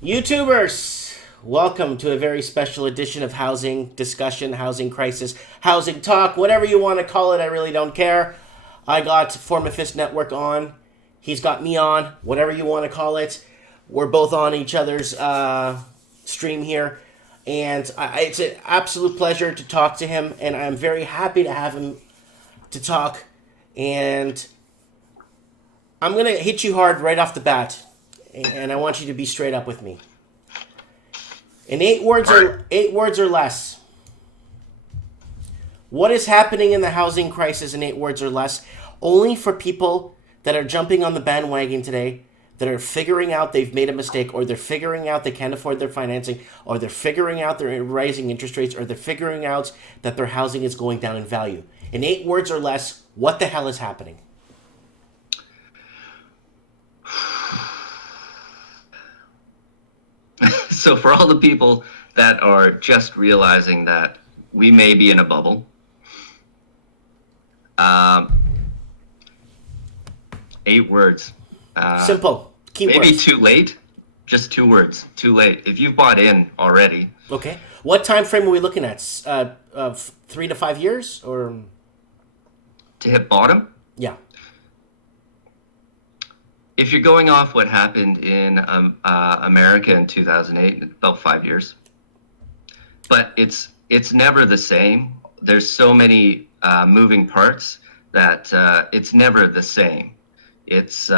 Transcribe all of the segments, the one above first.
YouTubers, welcome to a very special edition of Housing Discussion, Housing Crisis, Housing Talk, whatever you want to call it, I really don't care. I got FORMAFIST Network on, he's got me on, whatever you want to call it. We're both on each other's stream here, and it's an absolute pleasure to talk to him, and I'm very happy to have him to talk, and I'm going to hit you hard right off the bat. And I want you to be straight up with me. In eight words or less, what is happening in the housing crisis in 8 words or less? Only for people that are jumping on the bandwagon today, that are figuring out they've made a mistake, or they're figuring out they can't afford their financing, or they're figuring out they're rising interest rates, or they're figuring out that their housing is going down in value. In 8 words or less, what the hell is happening? So for all the people that are just realizing that we may be in a bubble, 8 words. Simple. Keywords. Maybe too late. Just 2 words. Too late. If you've bought in already. Okay. What time frame are we looking at? 3 to 5 years, or To hit bottom? Yeah. If you're going off what happened in America in 2008, about 5 years. But it's never the same. There's so many moving parts that it's never the same. It's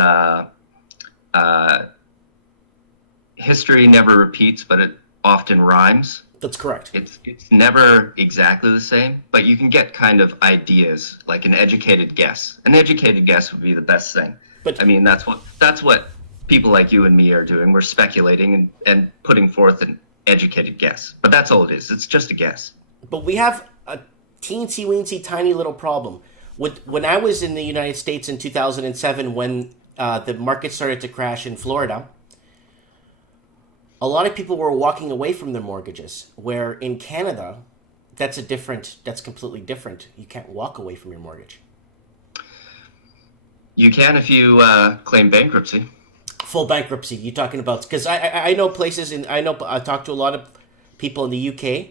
history never repeats, but it often rhymes. That's correct. It's never exactly the same, but you can get kind of ideas, like an educated guess. An educated guess would be the best thing. But I mean, that's what people like you and me are doing. We're speculating and putting forth an educated guess. But that's all it is. It's just a guess. But we have a teensy-weensy tiny little problem. When I was in the United States in 2007, when the market started to crash in Florida, a lot of people were walking away from their mortgages, where in Canada, that's completely different. You can't walk away from your mortgage. You can if you claim bankruptcy. Full bankruptcy. You're talking about, because I know places I talked to a lot of people in the UK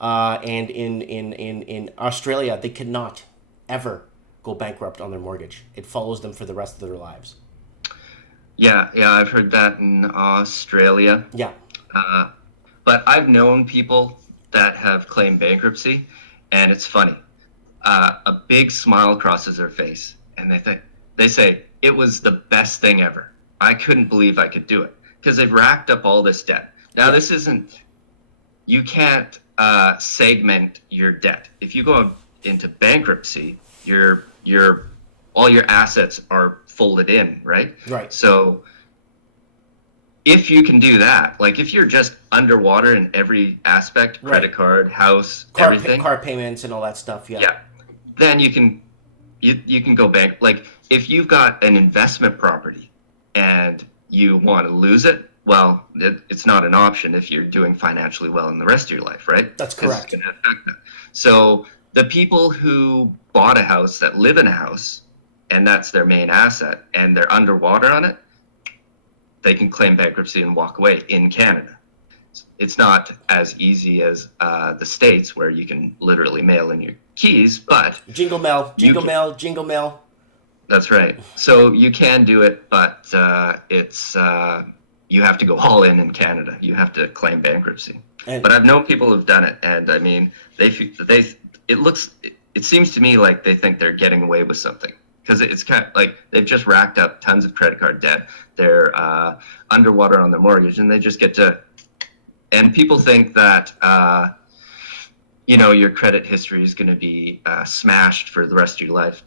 and in Australia. They cannot ever go bankrupt on their mortgage. It follows them for the rest of their lives. Yeah, I've heard that in Australia. Yeah. But I've known people that have claimed bankruptcy, and it's funny. A big smile crosses their face, and they say, it was the best thing ever. I couldn't believe I could do it, because they've racked up all this debt. Now, This isn't, you can't segment your debt. If you go into bankruptcy, all your assets are folded in, right? Right. So if you can do that, like if you're just underwater in every aspect, credit card, house, everything. Car payments and all that stuff, yeah. Yeah. Then you can go bank. Like if you've got an investment property and you want to lose it, well, it's not an option if you're doing financially well in the rest of your life, right? That's correct. It's going to affect that. So the people who bought a house, that live in a house, and that's their main asset, and they're underwater on it, they can claim bankruptcy and walk away in Canada. It's not as easy as the States, where you can literally mail in your keys, but... Jingle mail. That's right. So you can do it, but it's you have to go all in Canada. You have to claim bankruptcy. But I've known people who've done it, and I mean, it seems to me like they think they're getting away with something. Because it's kind of like they've just racked up tons of credit card debt. They're underwater on their mortgage, and they just get to... And people think that, your credit history is going to be smashed for the rest of your life.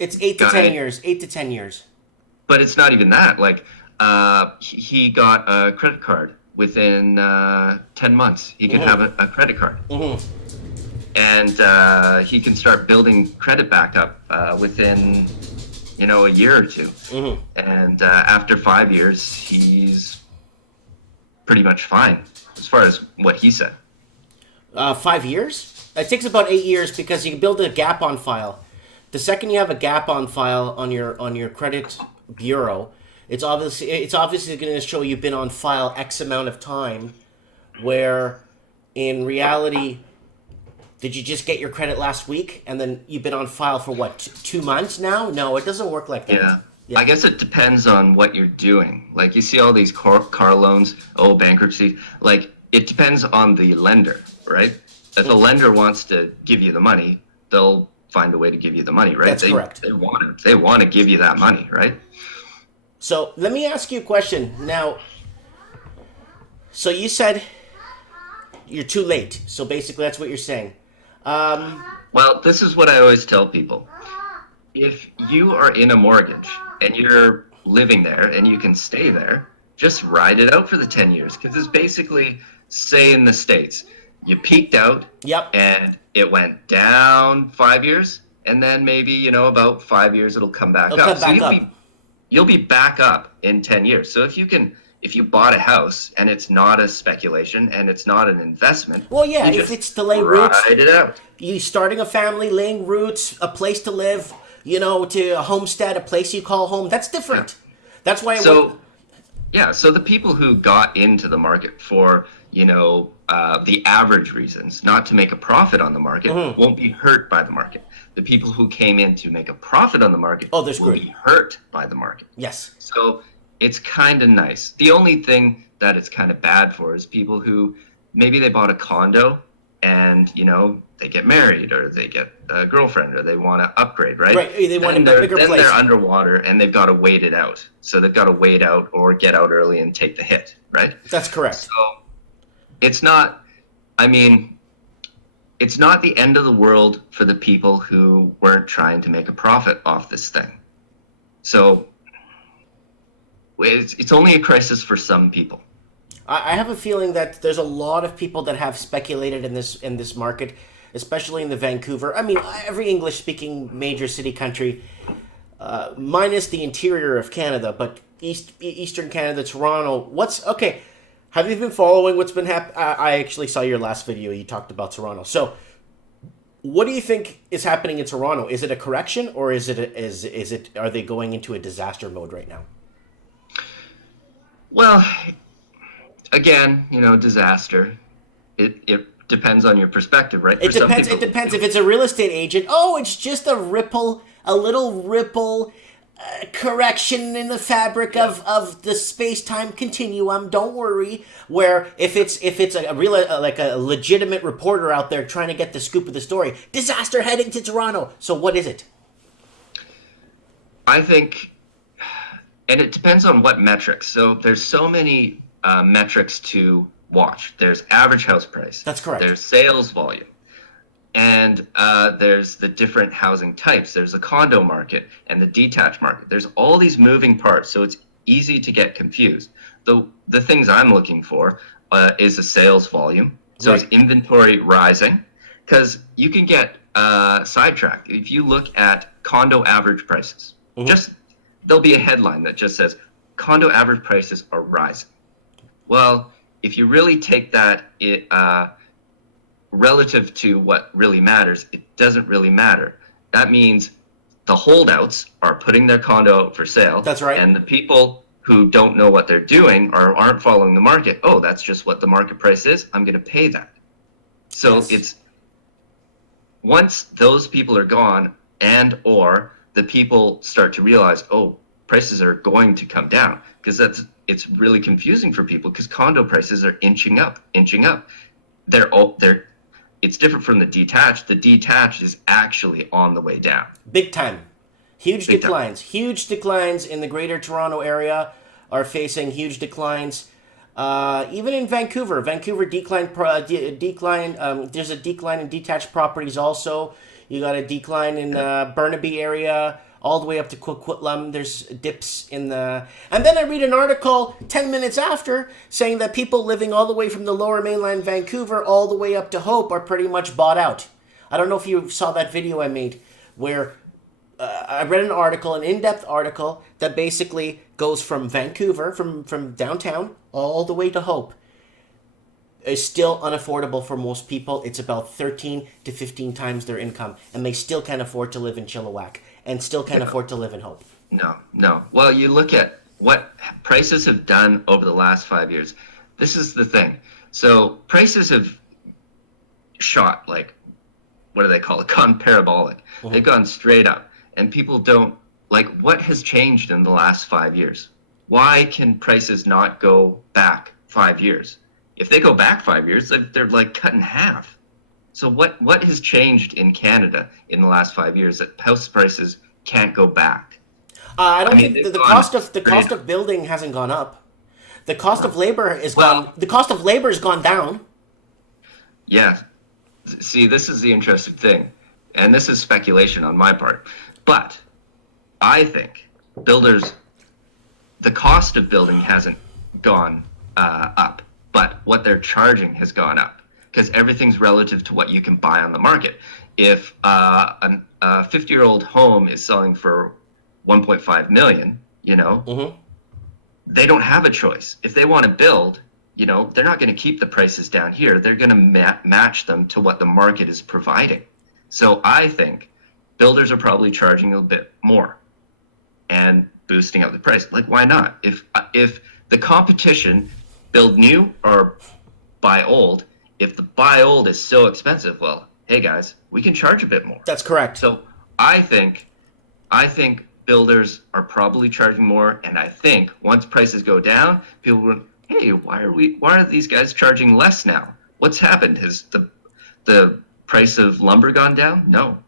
It's 8 to 10 years. 8 to 10 years. But it's not even that. Like, he got a credit card within 10 months. He can have a credit card. Mm-hmm. And he can start building credit back up within, a year or two. Mm-hmm. And after 5 years, he's pretty much fine, as far as what he said. 5 years? It takes about 8 years because you can build a gap on file. The second you have a gap on file on your credit bureau, It's obviously going to show you've been on file X amount of time, where in reality, did you just get your credit last week and then you've been on file for what, 2 months now? No, it doesn't work like that. Yeah. I guess it depends on what you're doing. Like, you see all these car loans, bankruptcy. Like, it depends on the lender, right? If a lender wants to give you the money, they'll find a way to give you the money, right? That's correct. They want to give you that money, right? So let me ask you a question now. So you said you're too late. So basically, that's what you're saying. Well, this is what I always tell people. If you are in a mortgage and you're living there and you can stay there, just ride it out for the 10 years. Because it's basically, say in the States, you peaked out, Yep. and it went down 5 years, and then maybe, about 5 years it'll come back It'll up. come back up. You'll be back up in 10 years. So if you bought a house and it's not a speculation and it's not an investment, Well, yeah, you if just it's to lay roots, ride it out. you starting a family, laying roots, a place to live, to a homestead, a place you call home, that's different. That's why So the people who got into the market for, the average reasons, not to make a profit on the market, won't be hurt by the market. The people who came in to make a profit on the market will be hurt by the market. Yes. So it's kind of nice. The only thing that it's kind of bad for is people who maybe they bought a condo and, they get married or they get a girlfriend or they want to upgrade, right? Right, they want a bigger place. Then they're underwater and they've got to wait it out. So they've got to wait out or get out early and take the hit, right? That's correct. So it's not the end of the world for the people who weren't trying to make a profit off this thing. So it's only a crisis for some people. I have a feeling that there's a lot of people that have speculated in this market, especially in the Vancouver. I mean, every English-speaking major city country, minus the interior of Canada, but Eastern Canada, Toronto. Okay? Have you been following what's been happening? I actually saw your last video. You talked about Toronto. So, what do you think is happening in Toronto? Is it a correction, or is it? Are they going into a disaster mode right now? Well, again, disaster. It depends on your perspective, right? It depends. It depends. If it's a real estate agent, it's just a little ripple, correction in the fabric of the space-time continuum. Don't worry. Where if it's a real like a legitimate reporter out there trying to get the scoop of the story, disaster heading to Toronto. So what is it? I think, and it depends on what metrics. So there's so many metrics to watch. There's average house price. That's correct. There's sales volume. And there's the different housing types. There's the condo market and the detached market. There's all these moving parts, so it's easy to get confused. The things I'm looking for is a sales volume. So Is inventory rising? Because you can get sidetracked. If you look at condo average prices, there'll be a headline that just says, condo average prices are rising. Well, if you really take that relative to what really matters, it doesn't really matter. That means the holdouts are putting their condo out for sale. That's right. And the people who don't know what they're doing or aren't following the market, that's just what the market price is, I'm going to pay that. So It's once those people are gone or the people start to realize, prices are going to come down, because it's really confusing for people because condo prices are inching up. It's different from the detached. The detached is actually on the way down. Big time. Huge declines in the Greater Toronto area are facing huge declines. Even in Vancouver. Decline. There's a decline in detached properties also. You got a decline in Burnaby area, all the way up to Coquitlam. There's dips in the... And then I read an article 10 minutes after saying that people living all the way from the lower mainland Vancouver all the way up to Hope are pretty much bought out. I don't know if you saw that video I made where I read an article, an in-depth article, that basically goes from Vancouver, from downtown, all the way to Hope. Is still unaffordable for most people. It's about 13 to 15 times their income, and they still can't afford to live in Chilliwack. And still can't afford to live in Hope. No. Well, you look at what prices have done over the last 5 years. This is the thing. So prices have shot, like, what do they call it? Gone parabolic. Mhm. They've gone straight up. And people don't, like, what has changed in the last 5 years? Why can prices not go back 5 years? If they go back 5 years, they're like cut in half. So what has changed in Canada in the last 5 years that house prices can't go back? I I don't mean, think they've the gone cost of straight up. building hasn't gone up. The cost of labor is Well, gone. The cost of labor has gone down. yeah. See, this is the interesting thing, and this is speculation on my part, but I think builders, the cost of building hasn't gone up, but what they're charging has gone up because everything's relative to what you can buy on the market. If a 50-year-old home is selling for 1.5 million, Mm-hmm. they don't have a choice. If they want to build, they're not going to keep the prices down here. They're going to match them to what the market is providing. So I think builders are probably charging a bit more and boosting up the price. Like, why not? If the competition build new or buy old, if the buy old is so expensive, well, hey guys, we can charge a bit more. That's correct. So I think builders are probably charging more, and I think once prices go down, people will, hey, why are these guys charging less now? What's happened? Has the price of lumber gone down? No.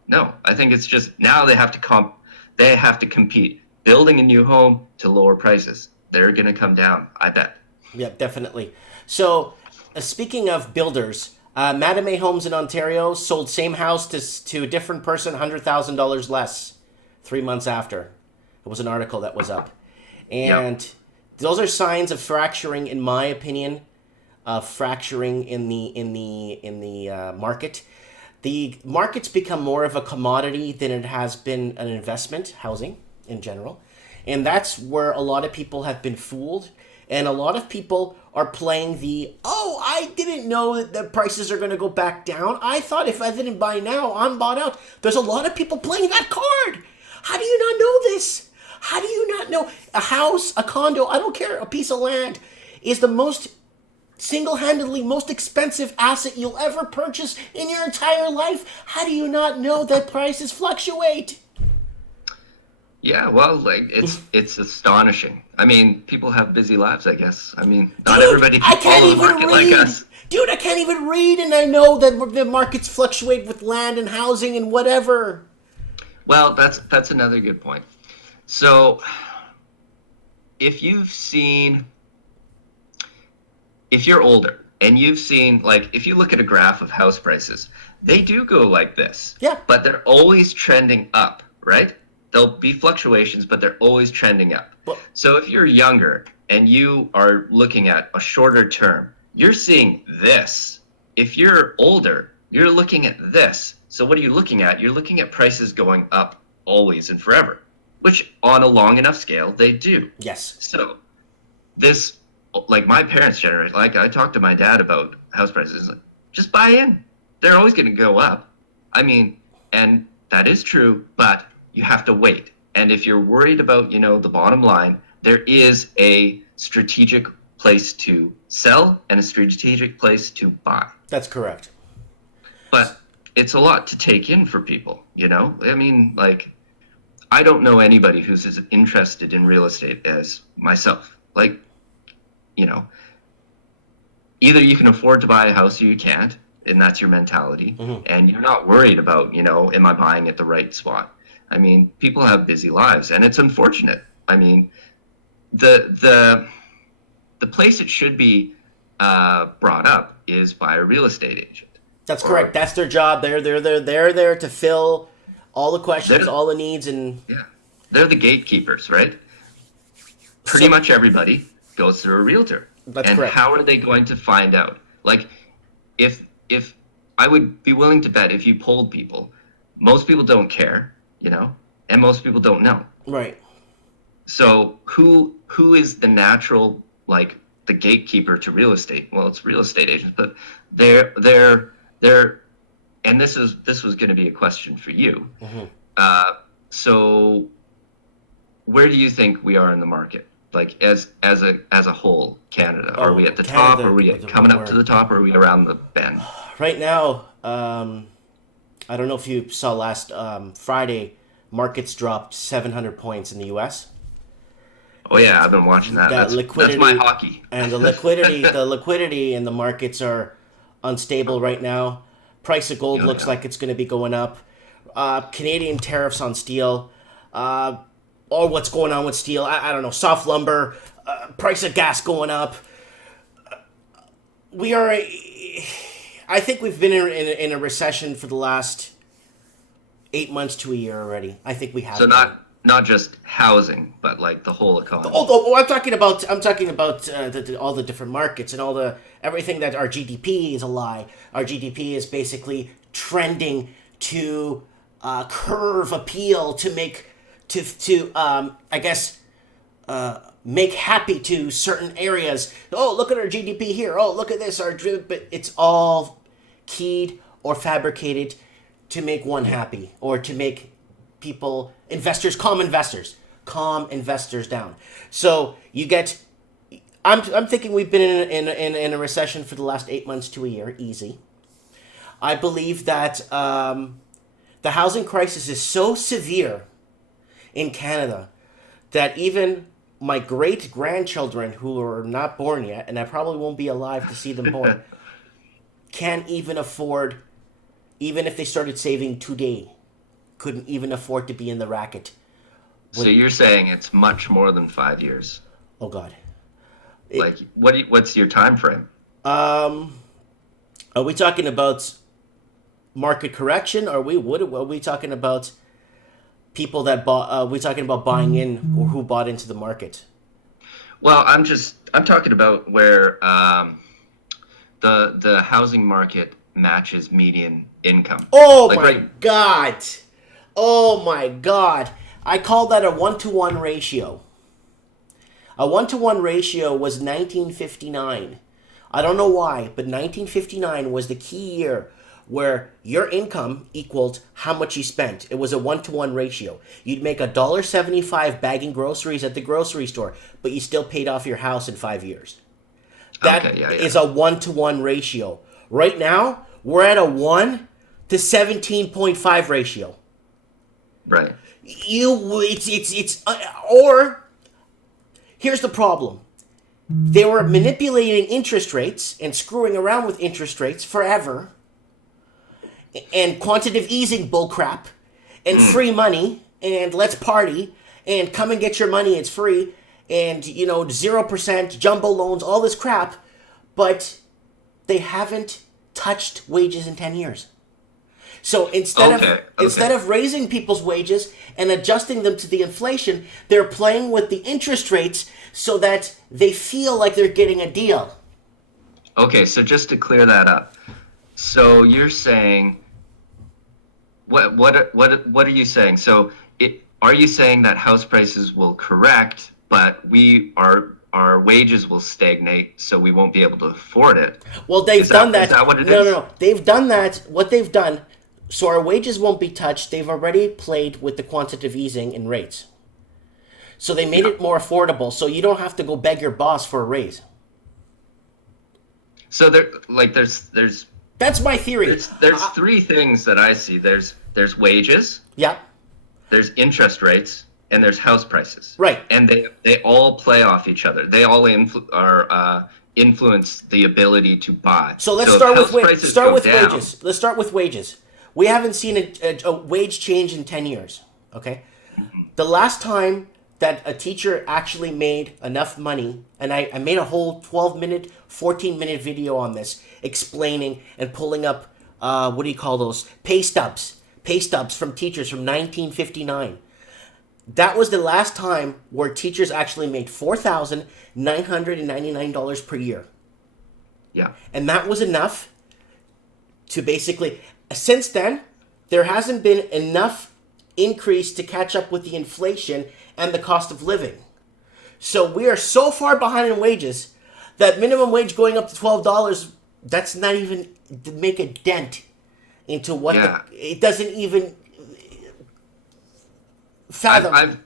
I think it's just now they have to compete. Building a new home to lower prices. They're going to come down, I bet. Yeah, definitely. So, speaking of builders, Mattamy Homes in Ontario sold same house to a different person, $100,000 less, 3 months after. It was an article that was up, and those are signs of fracturing, in my opinion, fracturing in the market. The market's become more of a commodity than it has been an investment, housing in general. And that's where a lot of people have been fooled. And a lot of people are playing I didn't know that the prices are going to go back down. I thought if I didn't buy now, I'm bought out. There's a lot of people playing that card. How do you not know this? How do you not know? A house, a condo, I don't care, a piece of land is the most single-handedly most expensive asset you'll ever purchase in your entire life. How do you not know that prices fluctuate? Yeah, well, like it's astonishing. I mean, people have busy lives, I guess. I mean, not Dude, everybody I can can't follow the even market like read. us. Dude, I can't even read, and I know that the markets fluctuate with land and housing and whatever. Well, that's another good point. So, if you're older and you've seen, like, if you look at a graph of house prices, they do go like this. Yeah. But they're always trending up, right? There'll be fluctuations, but they're always trending up. Well, So if you're younger and you are looking at a shorter term, you're seeing this. If you're older, you're looking at this. So what are you looking at? You're looking at prices going up always and forever, which on a long enough scale, they do. yes. So this, like my parents' generation, like I talked to my dad about house prices, like, just buy in. They're always going to go up. I mean, and that is true, but you have to wait. And if you're worried about, the bottom line, there is a strategic place to sell and a strategic place to buy. That's correct. But it's a lot to take in for people, I mean, like, I don't know anybody who's as interested in real estate as myself. Like, either you can afford to buy a house or you can't, and that's your mentality. Mm-hmm. And you're not worried about, am I buying at the right spot? I mean, people have busy lives, and it's unfortunate. I mean, the place it should be brought up is by a real estate agent. That's correct. That's their job. They're there to fill all the questions, all the needs, and yeah, they're the gatekeepers, right? Pretty much everybody goes through a realtor. That's and correct. How are they going to find out? Like, if I would be willing to bet if you polled people, most people don't care, and most people don't know. Right. So who is the natural, like, the gatekeeper to real estate? Well, it's real estate agents, but they're and this was going to be a question for you. Mm-hmm. So where do you think we are in the market? Like as a whole, Canada. Are we at the top? Canada, Are we coming up to the top? Or are we around the bend? right now, I don't know if you saw last Friday, markets dropped 700 points in the U.S. Oh yeah, I've been watching that. That's my hockey. And the liquidity in the markets are unstable right now. Price of gold looks like it's going to be going up. Canadian tariffs on steel, or what's going on with steel? I don't know. Soft lumber, price of gas going up. We are. I think we've been in a recession for the last 8 months to a year already. I think we have. So not just housing, but like the whole economy. I'm talking about all the different markets and everything that our GDP is a lie. Our GDP is basically trending to curve appeal to make make happy to certain areas. Oh, look at our GDP here. Oh, look at this. But it's all keyed or fabricated to make one happy or to make people, calm investors down. So you get. I'm thinking we've been in a recession for the last 8 months to a year, easy. I believe that the housing crisis is so severe in Canada that even my great grandchildren who are not born yet, and I probably won't be alive to see them born, can't even afford, even if they started saving today, couldn't even afford to be in the racket. So you're saying it's much more than 5 years? Oh God! What's your time frame? Are we talking about market correction? Are we talking about people that bought? Are we talking about buying in or who bought into the market? Well, I'm talking about where the housing market matches median income. Oh my God! Oh my God! I call that a 1-to-1 ratio. A 1-to-1 ratio was 1959. I don't know why, but 1959 was the key year where your income equaled how much you spent. It was a 1-to-1 ratio. You'd make $1.75 bagging groceries at the grocery store, but you still paid off your house in 5 years. That is a 1-to-1 ratio. Right now, we're at a 1 to 17.5 ratio. Right. Or here's the problem. They were manipulating interest rates and screwing around with interest rates forever, and quantitative easing bullcrap, and free money, and let's party, and come and get your money, it's free, and 0% jumbo loans, all this crap, but they haven't touched wages in 10 years. So instead of raising people's wages and adjusting them to the inflation, they're playing with the interest rates so that they feel like they're getting a deal. Okay, so just to clear that up, so you're saying what are you saying? So are you saying that house prices will correct, but our wages will stagnate, so we won't be able to afford it? Well, they've done that. Is that what it is? No. They've done that. What they've done. So our wages won't be touched. They've already played with the quantitative easing in rates. So they made it more affordable, so you don't have to go beg your boss for a raise. So there's That's my theory. There's three things that I see. There's wages. Yeah. There's interest rates, and there's house prices. Right. And they all play off each other. They all influence the ability to buy. So let's start with wages. Let's start with wages. We haven't seen a wage change in 10 years, okay? Mm-hmm. The last time that a teacher actually made enough money, and I made a whole 12-minute, 14-minute video on this, explaining and pulling up, what do you call those? Pay stubs from teachers from 1959. That was the last time where teachers actually made $4,999 per year. Yeah. And that was enough to basically... Since then, there hasn't been enough increase to catch up with the inflation and the cost of living. So we are so far behind in wages that minimum wage going up to $12, that's not even to make a dent into what it doesn't even fathom.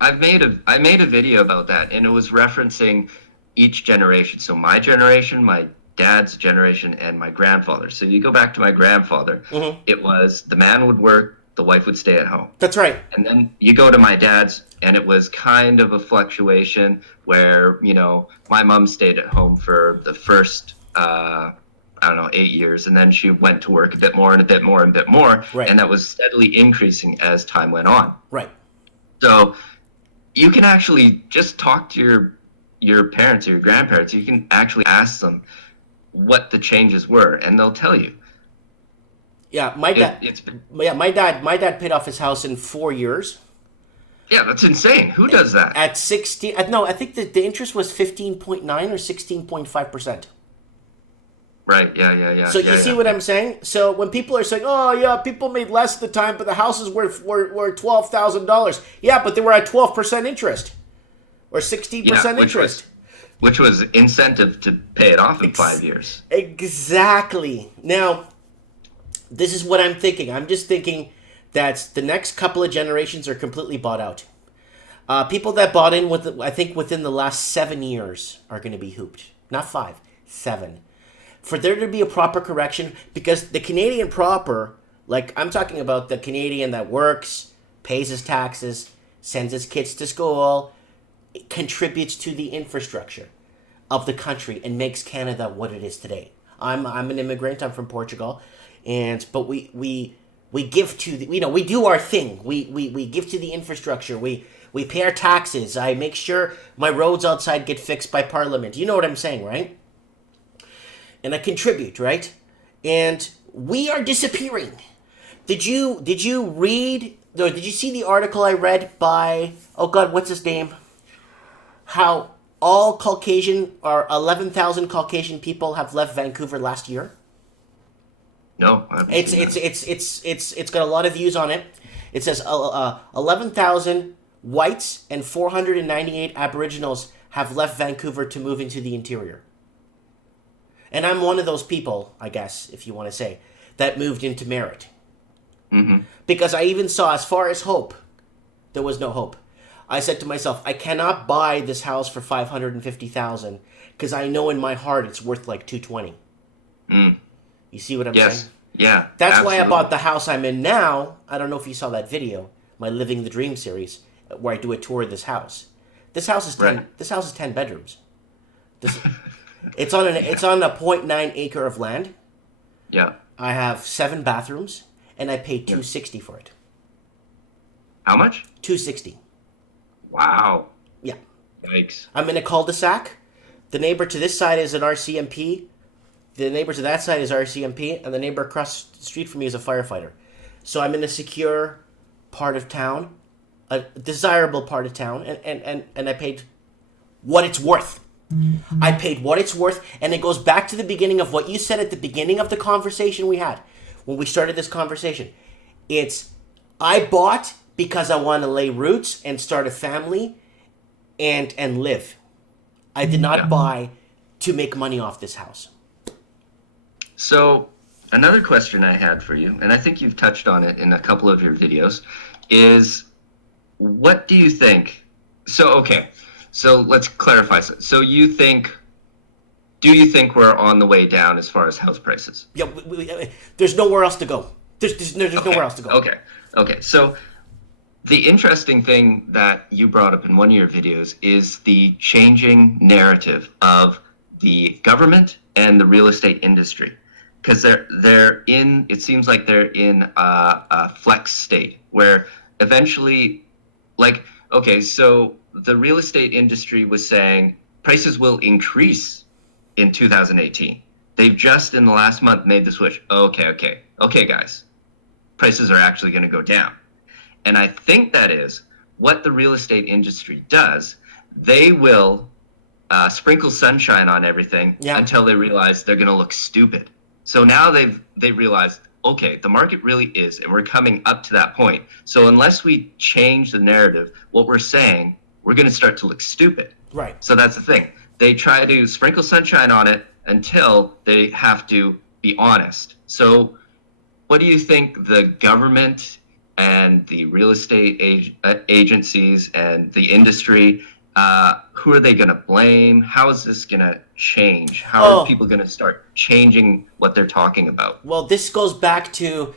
I made a video about that, and it was referencing each generation. So my generation, my dad's generation, and my grandfather. So you go back to my grandfather, Mm-hmm. it was the man would work, the wife would stay at home. That's right. And then you go to my dad's, and it was kind of a fluctuation where, my mom stayed at home for the first, I don't know, 8 years, and then she went to work a bit more and a bit more and a bit more, Right. and that was steadily increasing as time went on. Right. So you can actually just talk to your parents or your grandparents. You can actually ask them what the changes were, and they'll tell you. Yeah, my dad. It's been, My dad paid off his house in 4 years. yeah, that's insane. Who does that? At 16, no, I think the interest was 15.9 or 16.5%. Right. Yeah. So you see what I'm saying? So when people are saying, "Oh yeah, people made less at the time, but the houses were $12,000." Yeah, but they were at 12% interest or 16% interest. Which was incentive to pay it off in 5 years. Exactly. Now, this is what I'm thinking. I'm just thinking that the next couple of generations are completely bought out. People that bought in I think within the last 7 years are going to be hooped. Not 5, 7. For there to be a proper correction, because the Canadian proper, like I'm talking about the Canadian that works, pays his taxes, sends his kids to school, contributes to the infrastructure of the country and makes Canada what it is today. I'm an immigrant. I'm from Portugal, but we give to the, we do our thing. We give to the infrastructure. We pay our taxes. I make sure my roads outside get fixed by Parliament. You know what I'm saying, right? And I contribute, right? And we are disappearing. Did you read, or did you see the article I read by, oh God, what's his name? How all Caucasian, or 11,000 Caucasian people have left Vancouver last year? No, It's got a lot of views on it. It says 11,000 whites and 498 Aboriginals have left Vancouver to move into the interior. And I'm one of those people, I guess, if you want to say, that moved into merit. Mm-hmm. Because I even saw, as far as hope, there was no hope. I said to myself, I cannot buy this house for $550,000 because I know in my heart it's worth like $220,000. Mm. You see what I'm Yes. saying? Yeah. That's absolutely. why I bought the house I'm in now. I don't know if you saw that video, my Living the Dream series, where I do a tour of this house. This house is 10. Right. This house is 10 bedrooms. It's on a 0.9 acre of land. Yeah. I have 7 bathrooms, and I paid $260 for it. How much? $260. Wow. Yeah. Yikes. I'm in a cul-de-sac. The neighbor to this side is an RCMP. The neighbor to that side is RCMP, and the neighbor across the street from me is a firefighter. So I'm in a secure part of town, a desirable part of town, and I paid what it's worth. I paid what it's worth, and it goes back to the beginning of what you said at the beginning of the conversation we had when we started this conversation. It's, I bought because I want to lay roots and start a family and live. I did not buy to make money off this house. So another question I had for you, and I think you've touched on it in a couple of your videos, is what do you think? So let's clarify. So do you think we're on the way down as far as house prices? Yeah, there's nowhere else to go. There's nowhere else to go. Okay. So the interesting thing that you brought up in one of your videos is the changing narrative of the government and the real estate industry, because it seems like they're in a flex state where eventually, so the real estate industry was saying prices will increase in 2018. They've just in the last month made the switch. Okay, guys, prices are actually going to go down. And I think that is what the real estate industry does. They will sprinkle sunshine on everything until they realize they're going to look stupid. So now they've realized, okay, the market really is, and we're coming up to that point. So unless we change the narrative, what we're saying, we're going to start to look stupid. Right. So that's the thing. They try to sprinkle sunshine on it until they have to be honest. So what do you think the government and the real estate agencies and the industry, who are they going to blame? How is this going to change? How are people going to start changing what they're talking about? Well, this goes back to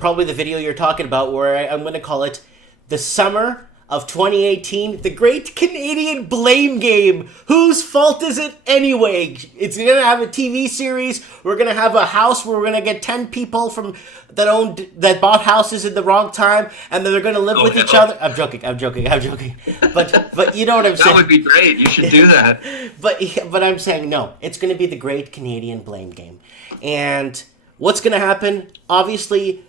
probably the video you're talking about, where I'm going to call it the summer of 2018, the Great Canadian Blame Game. Whose fault is it anyway? It's going to have a TV series. We're going to have a house where we're going to get 10 people that bought houses at the wrong time, and then they're going to live with each other. I'm joking. But you know what I'm saying? That would be great. You should do that. But I'm saying no. It's going to be the Great Canadian Blame Game. And what's going to happen? Obviously,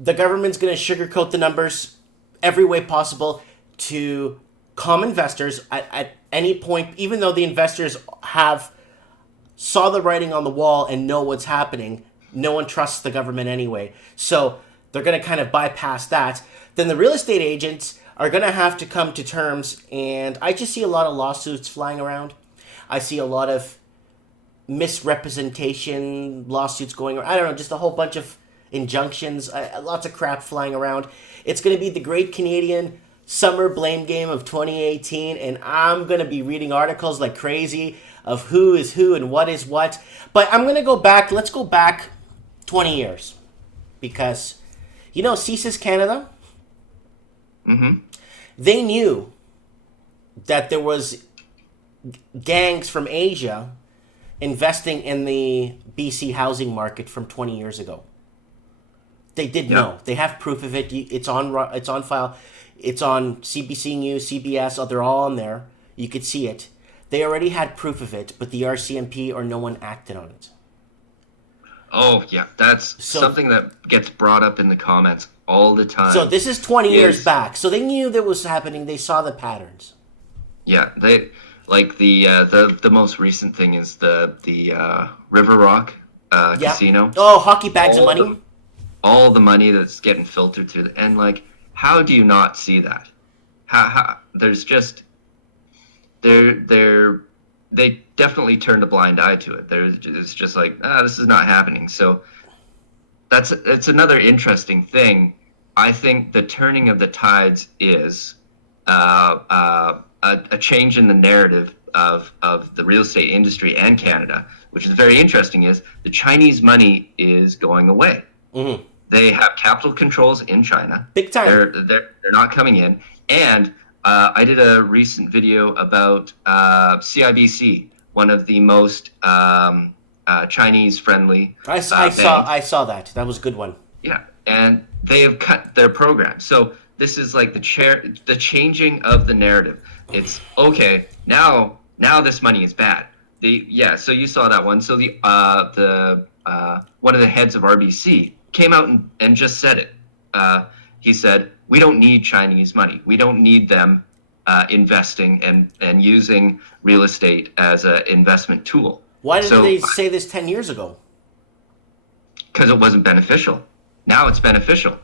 the government's going to sugarcoat the numbers every way possible to calm investors at any point, even though the investors saw the writing on the wall and know what's happening. No one trusts the government anyway. So they're going to kind of bypass that. Then the real estate agents are going to have to come to terms, and I just see a lot of lawsuits flying around. I see a lot of misrepresentation lawsuits going around. I don't know, just a whole bunch of injunctions, lots of crap flying around. It's going to be the Great Canadian Summer Blame Game of 2018, and I'm going to be reading articles like crazy of who is who and what is what. But I'm going to go back. Let's go back 20 years. Because, CSIS Canada? Mm-hmm. They knew that there was gangs from Asia investing in the BC housing market from 20 years ago. They did know. They have proof of it. It's on file. It's on CBC News, CBS. They're all on there. You could see it. They already had proof of it, but the RCMP or no one acted on it. Oh, yeah. That's something that gets brought up in the comments all the time. So this is 20 years back. So they knew that was happening. They saw the patterns. Yeah. They like the most recent thing is the River Rock casino. Oh, hockey bags of money. All the money that's getting filtered through and how do you not see that? How there's just they definitely turned a blind eye to it. It's just this is not happening. So it's another interesting thing. I think the turning of the tides is a change in the narrative of the real estate industry and Canada, which is very interesting. Is the Chinese money is going away. Mm-hmm. They have capital controls in China. Big time. They're not coming in. And I did a recent video about CIBC, one of the most Chinese-friendly. I saw that. That was a good one. Yeah, and they have cut their program. So this is the changing of the narrative. It's okay now. Now this money is bad. So you saw that one. So the one of the heads of RBC came out and just said it. He said, we don't need Chinese money. We don't need them investing and using real estate as an investment tool. Why didn't they say this 10 years ago? Because it wasn't beneficial. Now it's beneficial.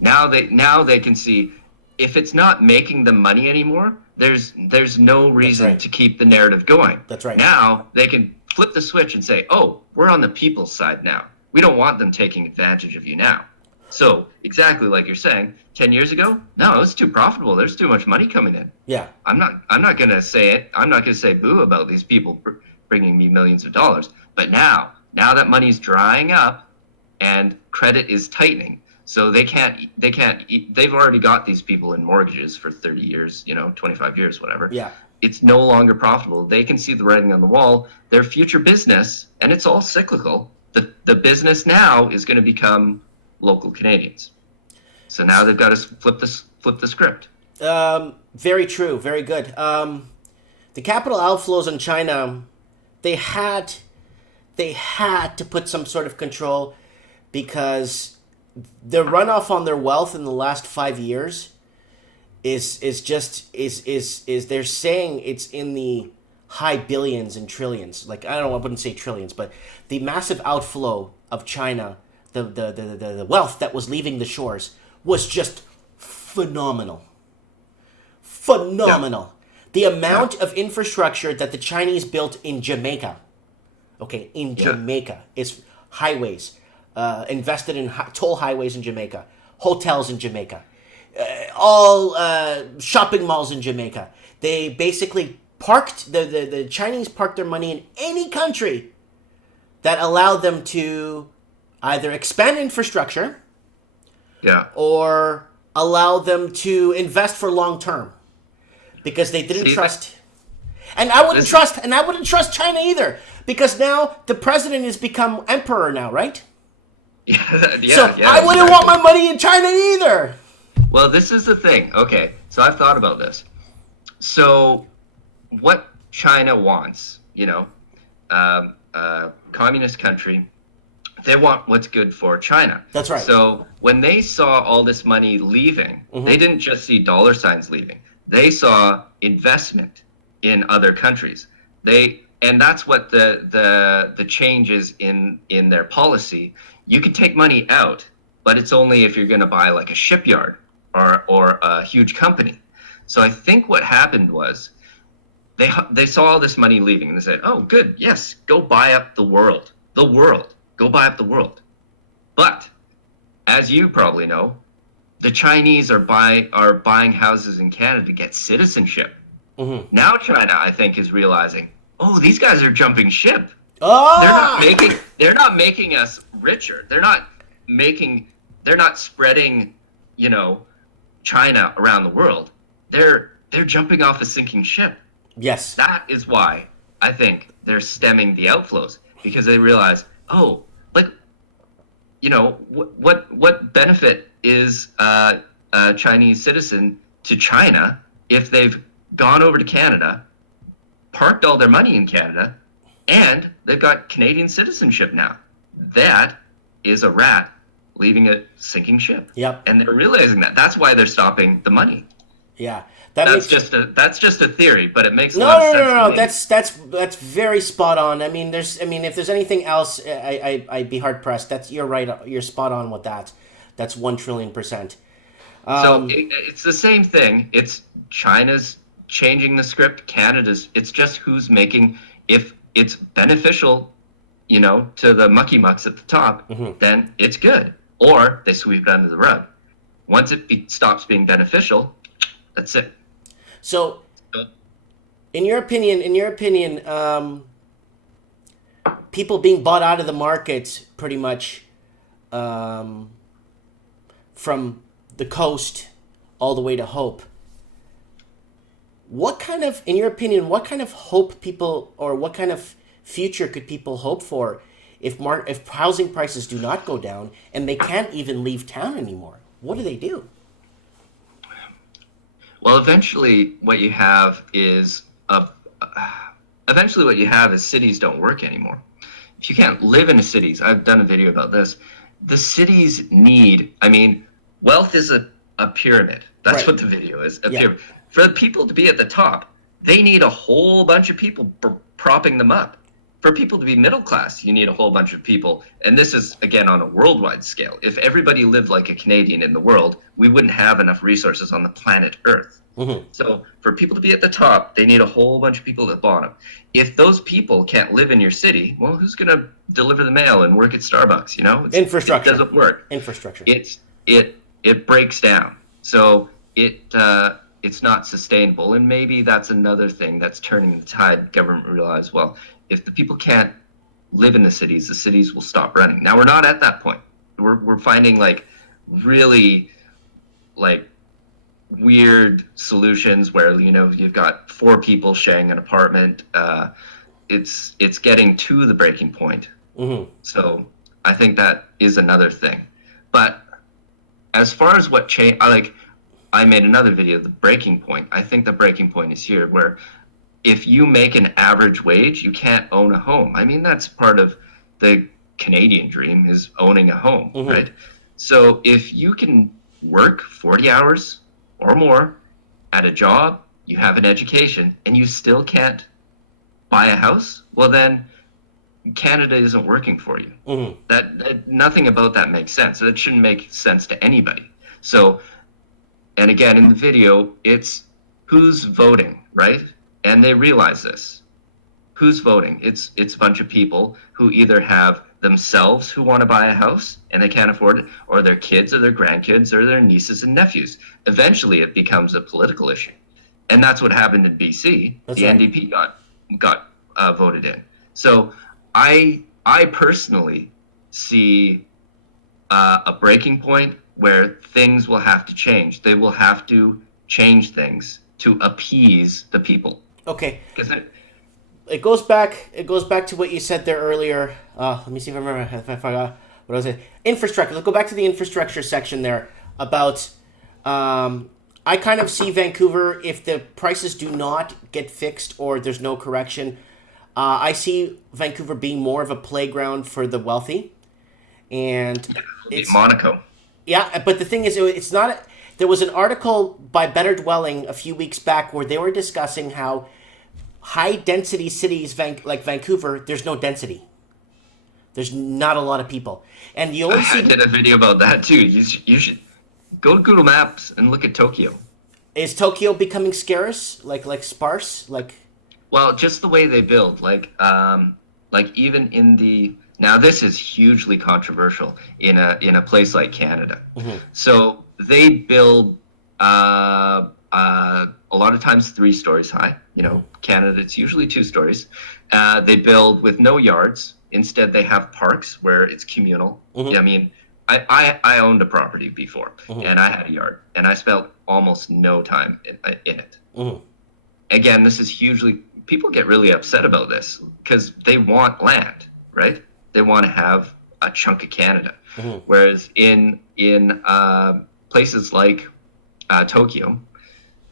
Now they can see if it's not making them money anymore, there's no reason to keep the narrative going. That's right. Now they can flip the switch and say, oh, we're on the people's side now. We don't want them taking advantage of you now. So exactly like you're saying, 10 years ago, no, it's too profitable. There's too much money coming in. Yeah. I'm not going to say it. I'm not going to say boo about these people bringing me millions of dollars. But now that money's drying up and credit is tightening, so they've already got these people in mortgages for 30 years, 25 years, whatever. Yeah. It's no longer profitable. They can see the writing on the wall. Their future business, and it's all cyclical, the business now is going to become local Canadians. So now they've got to flip the script. Very true. Very good. The capital outflows in China, they had to put some sort of control because the runoff on their wealth in the last 5 years is they're saying it's in the high billions and trillions. I wouldn't say trillions, but the massive outflow of China, the wealth that was leaving the shores was just phenomenal. Yeah. The amount of infrastructure that the Chinese built in Jamaica, Jamaica, is highways, invested in toll highways in Jamaica. hotels in Jamaica, all shopping malls in Jamaica. They basically parked, the Chinese parked their money in any country that allowed them to either expand infrastructure, Yeah. or allow them to invest for long term, because they didn't trust. And I wouldn't trust China either, because now the president has become emperor now, right? I wouldn't want my money in China either. Well, this is the thing. Okay, so I've thought about this. So, what China wants, communist country, they want what's good for China. That's right. So when they saw all this money leaving, they didn't just see dollar signs leaving. They saw investment in other countries. And that's what the change is in their policy. You can take money out, but it's only if you're going to buy like a shipyard or a huge company. So I think what happened was they saw all this money leaving and they said, "Oh, good, yes, go buy up the world. Go buy up the world." But as you probably know, the Chinese are buying houses in Canada to get citizenship. Now China, I think, is realizing, oh, these guys are jumping ship. They're not making us richer. They're not spreading, China around the world. They're jumping off a sinking ship. Yes. That is why I think they're stemming the outflows, because they realize, oh, what benefit is a Chinese citizen to China if they've gone over to Canada, parked all their money in Canada, and they've got Canadian citizenship now? That is a rat leaving a sinking ship. Yep. And they're realizing that. That's why they're stopping the money. Yeah. That's just a theory, but it makes a lot of sense. No. That's very spot on. If there's anything else, I'd be hard pressed. You're right. You're spot on with that. That's 1,000,000,000,000%. So it's the same thing. It's China's changing the script. It's just who's making. If it's beneficial, to the mucky mucks at the top, then it's good. Or they sweep it under the rug. Once it stops being beneficial, that's it. So, in your opinion, people being bought out of the market pretty much from the coast all the way to hope. In your opinion, what kind of hope people, or what kind of future could people hope for if housing prices do not go down and they can't even leave town anymore? What do they do? Well, eventually what you have is cities don't work anymore. If you can't live in the cities, I've done a video about this. The cities need, wealth is a pyramid. That's right. What the video is, pyramid. For the people to be at the top, they need a whole bunch of people propping them up. For people to be middle class, you need a whole bunch of people. And this is, again, on a worldwide scale. If everybody lived like a Canadian in the world, we wouldn't have enough resources on the planet Earth. So for people to be at the top, they need a whole bunch of people at the bottom. If those people can't live in your city, well, who's going to deliver the mail and work at Starbucks? Infrastructure. It doesn't work. Infrastructure. It breaks down. So it's not sustainable. And maybe that's another thing that's turning the tide. Government realize, well, if the people can't live in the cities will stop running. Now, we're not at that point. We're finding really weird solutions where you've got 4 people sharing an apartment. It's getting to the breaking point. So I think that is another thing. But as far as what change, I made another video, the breaking point. I think the breaking point is here, where if you make an average wage, you can't own a home. That's part of the Canadian dream, is owning a home, right? So if you can work 40 hours or more at a job, you have an education, and you still can't buy a house, well then Canada isn't working for you. That nothing about that makes sense. So it shouldn't make sense to anybody. So, and again, in the video, it's who's voting, right? And they realize this. Who's voting? It's a bunch of people who either have themselves who want to buy a house and they can't afford it, or their kids or their grandkids or their nieces and nephews. Eventually, it becomes a political issue, and that's what happened in BC. That's the right. NDP got voted in. So I personally see a breaking point where things will have to change. They will have to change things to appease the people. Okay. Because It goes back to what you said there earlier. Let me see if I remember if I forgot what I was saying. Infrastructure. Let's go back to the infrastructure section there about. I kind of see Vancouver, if the prices do not get fixed or there's no correction, I see Vancouver being more of a playground for the wealthy, and it's Monaco. yeah. But the thing is, it's not. There was an article by Better Dwelling a few weeks back where they were discussing how high density cities like Vancouver, there's no density. There's not a lot of people, and you only see. I did a video about that too. You should go to Google Maps and look at Tokyo. Is Tokyo becoming scarce? Like sparse? Like. Well, just the way they build, like even in the now this is hugely controversial in a place like Canada. Mm-hmm. So they build a lot of times 3 stories high. Canada, it's usually 2 stories. They build with no yards. Instead, they have parks where it's communal. Mm-hmm. I mean, I owned a property before, Mm-hmm. and I had a yard, and I spent almost no time in it. Mm-hmm. Again, this is hugely. People get really upset about this because they want land, right? They want to have a chunk of Canada. Mm-hmm. Whereas in places like Tokyo,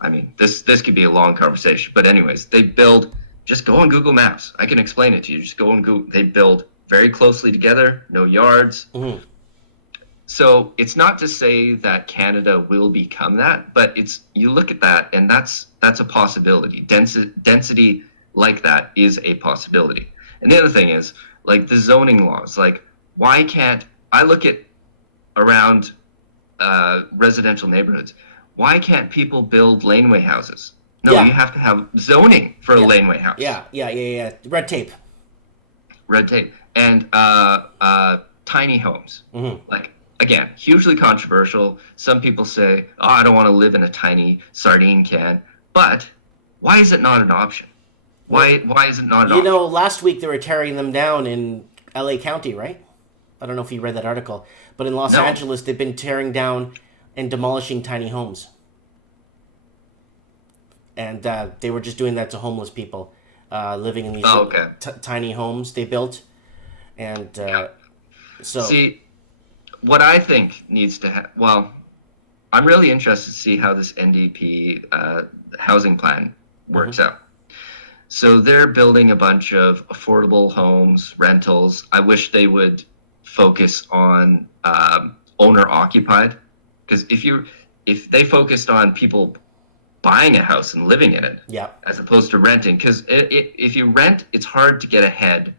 I mean, this could be a long conversation, but anyways, they build. Just go on Google Maps. I can explain it to you. Just go on Google. They build very closely together, no yards. Mm-hmm. So it's not to say that Canada will become that, but you look at that, and that's a possibility. Density like that is a possibility. And the other thing is, like the zoning laws, like why can't I look at around residential neighborhoods? Why can't people build laneway houses? No, Yeah. you have to have zoning for a laneway house. Yeah. Red tape. And tiny homes. Mm-hmm. Like, again, hugely controversial. Some people say, oh, I don't want to live in a tiny sardine can. But why is it not an option? Why is it not an option? Last week they were tearing them down in LA County, right? I don't know if you read that article. But in Los Angeles, they've been tearing down and demolishing tiny homes. And they were just doing that to homeless people living in these tiny homes they built. And so... See, what I think needs to happen... Well, I'm really interested to see how this NDP housing plan works out. So they're building a bunch of affordable homes, rentals. I wish they would focus on owner-occupied. Because if they focused on people buying a house and living in it, as opposed to renting, because if you rent, it's hard to get ahead,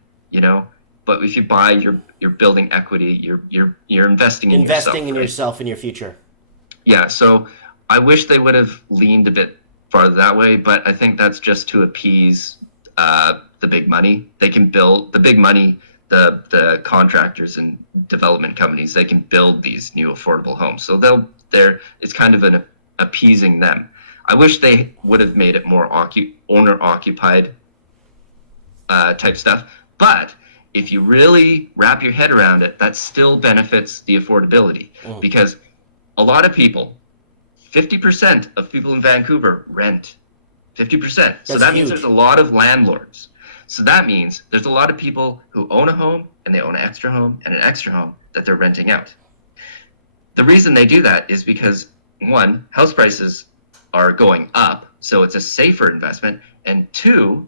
But if you buy, you're building equity. You're investing in yourself. Investing in yourself and your future. Yeah. So I wish they would have leaned a bit farther that way, but I think that's just to appease the big money. They can build the big money. The contractors and development companies, they can build these new affordable homes. So it's kind of an appeasing them. I wish they would have made it more owner-occupied type stuff. But if you really wrap your head around it, that still benefits the affordability. Because a lot of people, 50% of people in Vancouver rent. 50%. So that means there's a lot of landlords. So that means there's a lot of people who own a home and they own an extra home and an extra home that they're renting out. The reason they do that is because, one, house prices are going up, so it's a safer investment, and 2,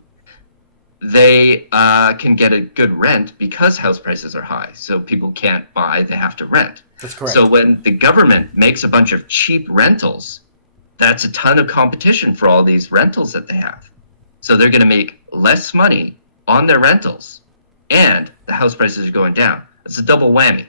they can get a good rent because house prices are high. So people can't buy, they have to rent. That's correct. So when the government makes a bunch of cheap rentals, that's a ton of competition for all these rentals that they have. So they're going to make less money on their rentals, and the house prices are going down. It's a double whammy.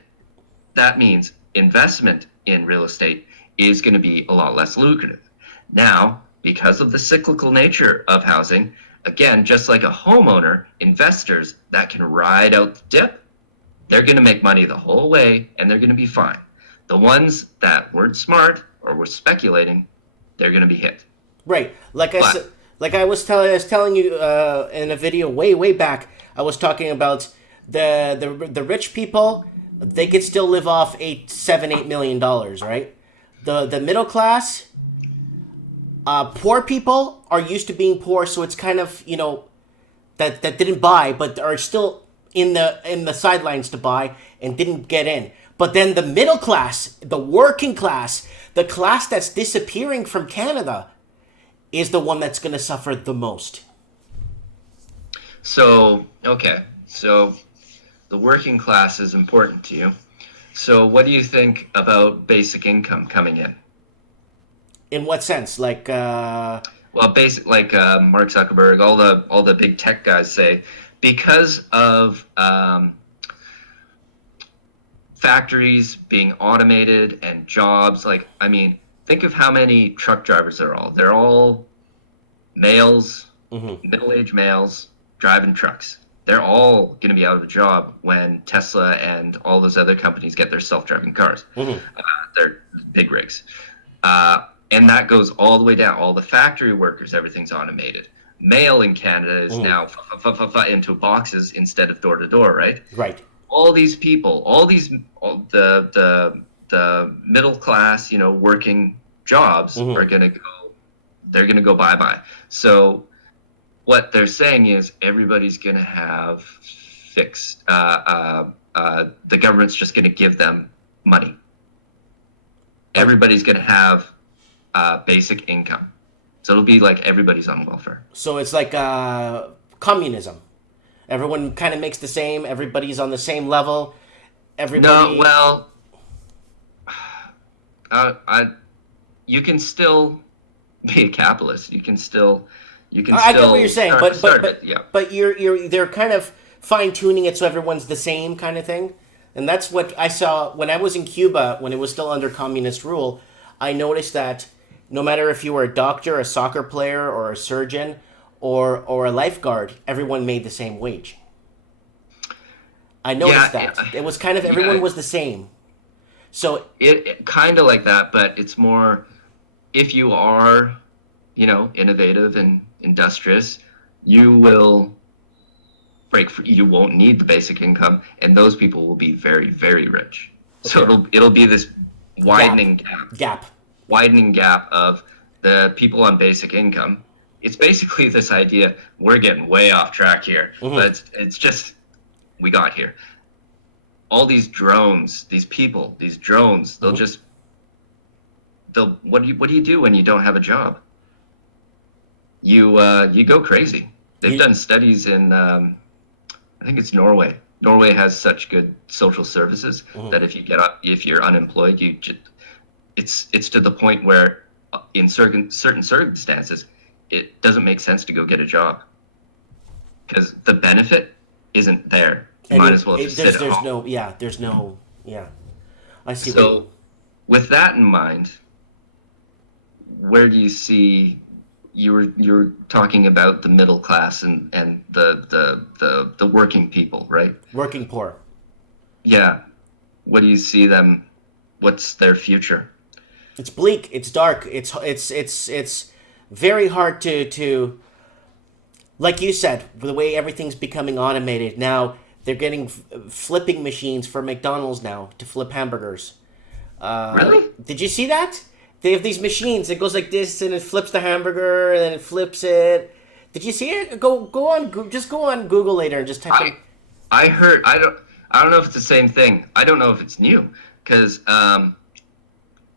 That means investment in real estate is going to be a lot less lucrative. Now, because of the cyclical nature of housing, again, just like a homeowner, investors that can ride out the dip, they're going to make money the whole way, and they're going to be fine. The ones that weren't smart or were speculating, they're going to be hit. Right. Like I said, like I was telling you in a video way back, I was talking about the rich people. They could still live off $8 million, right? The middle class, poor people are used to being poor, so it's kind of, you know, that didn't buy but are still in the sidelines to buy and didn't get in. But then the middle class, the working class, the class that's disappearing from Canada is the one that's going to suffer the most. So, okay. So the working class is important to you. So what do you think about basic income coming in? In what sense? Like, well, basic, like Mark Zuckerberg, all the big tech guys say, because of factories being automated and jobs, like, I mean, think of how many truck drivers there are. They're all males, middle-aged males driving trucks. They're all going to be out of a job when Tesla and all those other companies get their self-driving cars. They're big rigs. And that goes all the way down. All the factory workers, everything's automated. Mail in Canada is now into boxes instead of door to door, right? Right. All these people, the middle class, you know, working jobs are going to go. They're going to go bye-bye. So what they're saying is everybody's going to have fixed. The government's just going to give them money. Everybody's going to have basic income. So it'll be like everybody's on welfare. So it's like communism. Everyone kind of makes the same. Everybody's on the same level. Everybody. No, well, you can still be a capitalist. You can still. I get what you're saying, yeah. But they're kind of fine tuning it so everyone's the same kind of thing, and that's what I saw when I was in Cuba when it was still under communist rule. I noticed that no matter if you were a doctor, a soccer player, or a surgeon, or a lifeguard, everyone made the same wage. I noticed that. It was kind of everyone was the same. So it kind of like that, but it's more if you are, you know, innovative and industrious, you will break free. You won't need the basic income, and those people will be very, very rich. Okay. So it'll be this widening gap. Widening gap of the people on basic income. It's basically this idea, we're getting way off track here, but it's just, we got here. All these drones, these drones, what do you do when you don't have a job? You go crazy. They've done studies in, I think it's Norway. Norway has such good social services that if you're unemployed, it's to the point where in certain circumstances, it doesn't make sense to go get a job because the benefit isn't there. You might as well just sit at home. There's no. I see. So, with that in mind, where do you see you were talking about the middle class and the working people, right? Working poor. Yeah. What do you see them? What's their future? It's bleak. It's dark. It's very hard to like you said, the way everything's becoming automated now. They're getting flipping machines for McDonald's now to flip hamburgers. Really? Did you see that? They have these machines. It goes like this, and it flips the hamburger, and then it flips it. Did you see it? Go on. Just go on Google later and just type in. I heard. I don't know if it's the same thing. I don't know if it's new because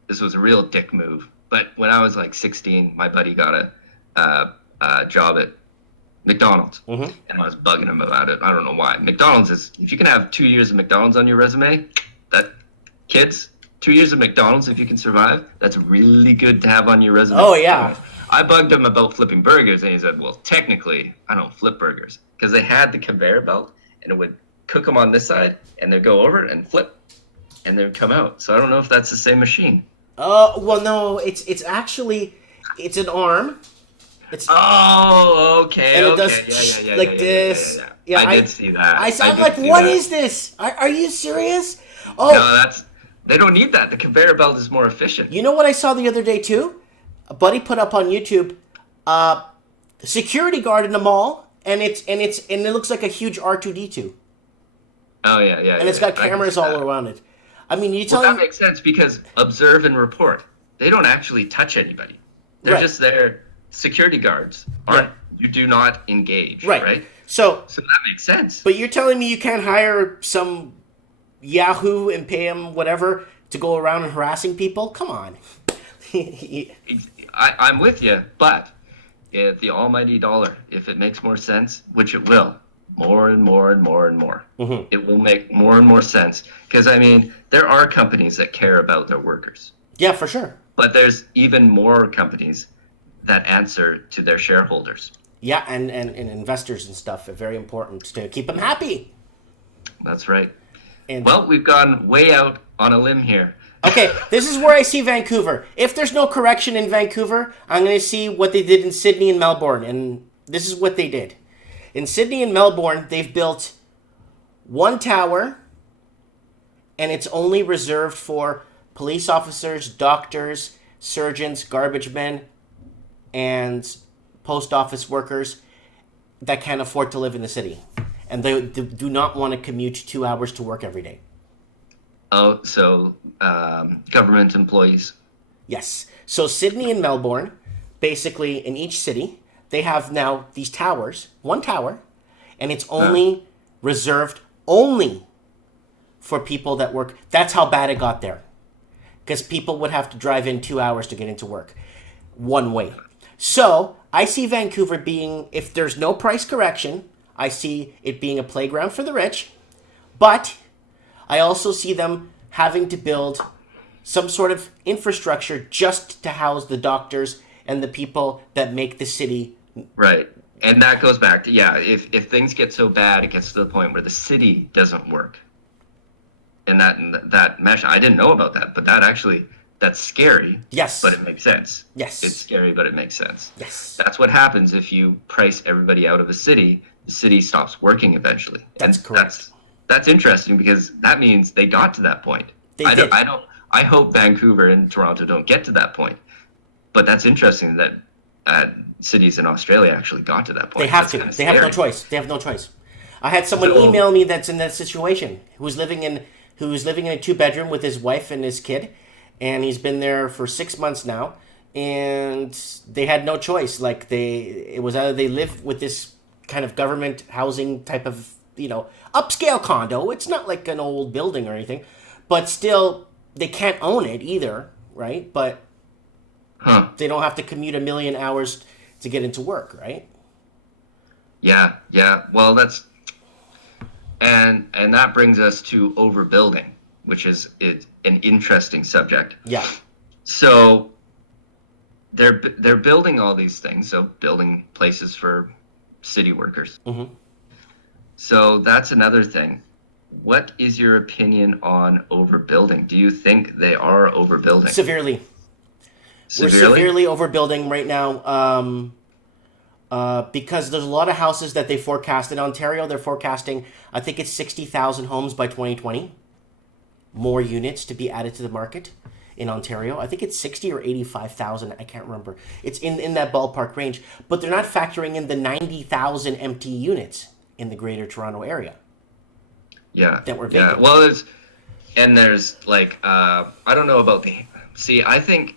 this was a real dick move. But when I was like 16, my buddy got a job at McDonald's, and I was bugging him about it. I don't know why. McDonald's is, if you can have 2 years of McDonald's on your resume, that kids, 2 years of McDonald's, if you can survive, that's really good to have on your resume. Oh, yeah. I bugged him about flipping burgers, and he said, well, technically, I don't flip burgers. Because they had the conveyor belt, and it would cook them on this side, and they'd go over and flip, and they'd come out. So I don't know if that's the same machine. Well, no, it's actually, it's an arm, It's Oh, okay, and it okay. does Yeah. like this. Yeah. Yeah, I did see that. I I'm did like, see what that. is this? Are you serious? No, Oh, they don't need that. The conveyor belt is more efficient. you know what I saw the other day too? A buddy put up on YouTube, uh, security guard in the mall, and it looks like a huge R2D2, Oh yeah. and it's got I can cameras see all that. around it. I mean, you Well, that telling makes sense because observe and report. They don't actually touch anybody. They're right, just there. Security guards yeah, aren't. You do not engage, right. right? So, So that makes sense. but you're telling me you can't hire some Yahoo and pay him whatever to go around and harassing people? Come on. I'm with you, but if the almighty dollar, if it makes more sense, which it will, more and more and more and more, it will make more and more sense. Because, I mean, there are companies that care about their workers, Yeah, for sure. but there's even more companies that answer to their shareholders. Yeah, and investors and stuff are very important to keep them happy. That's right. And Well, we've gone way out on a limb here. okay, this is where I see Vancouver. If there's no correction in Vancouver, I'm going to see what they did in Sydney and Melbourne. And this is what they did. In Sydney and Melbourne, they've built one tower, and it's only reserved for police officers, doctors, surgeons, garbage men, and post office workers that can't afford to live in the city. And they do not want to commute 2 hours to work every day. Oh, so government employees. Yes. So Sydney and Melbourne, basically in each city, they have now these towers, one tower, and it's only reserved only for people that work. That's how bad it got there. Because people would have to drive in 2 hours to get into work one way. So I see Vancouver being, if there's no price correction, I see it being a playground for the rich. But I also see them having to build some sort of infrastructure just to house the doctors and the people that make the city. Right. And that goes back to, yeah, if things get so bad, it gets to the point where the city doesn't work. And that mesh, I didn't know about that, but that's scary. Yes. But it makes sense. Yes. It's scary, but it makes sense. Yes. That's what happens if you price everybody out of a city. The city stops working eventually. That's and correct. That's interesting because that means they got to that point. They I did. I hope Vancouver and Toronto don't get to that point. But that's interesting that cities in Australia actually got to that point. They have That's to. They have no choice. They have no choice. I had someone email me that's in that situation who's living in a 2-bedroom with his wife and his kid, and he's been there for 6 months now, and they had no choice. Like it was either they live with this kind of government housing type of upscale condo. It's not like an old building or anything, but still they can't own it either, right? But they don't have to commute 1,000,000 hours to get into work, right? Yeah. Well, and that brings us to overbuilding, which is an interesting subject. Yeah. So they're building all these things, so building places for city workers. Mm-hmm. So that's another thing. What is your opinion on overbuilding? Do you think they are overbuilding? Severely. We're severely overbuilding right now because there's a lot of houses that they forecast. In Ontario, they're forecasting, I think it's 60,000 homes by 2020. More units to be added to the market in Ontario. I think it's 60 or 85,000. I can't remember. It's in that ballpark range. But they're not factoring in the 90,000 empty units in the Greater Toronto area. Yeah. That were vacant. Yeah. Well, there's like, I don't know about I think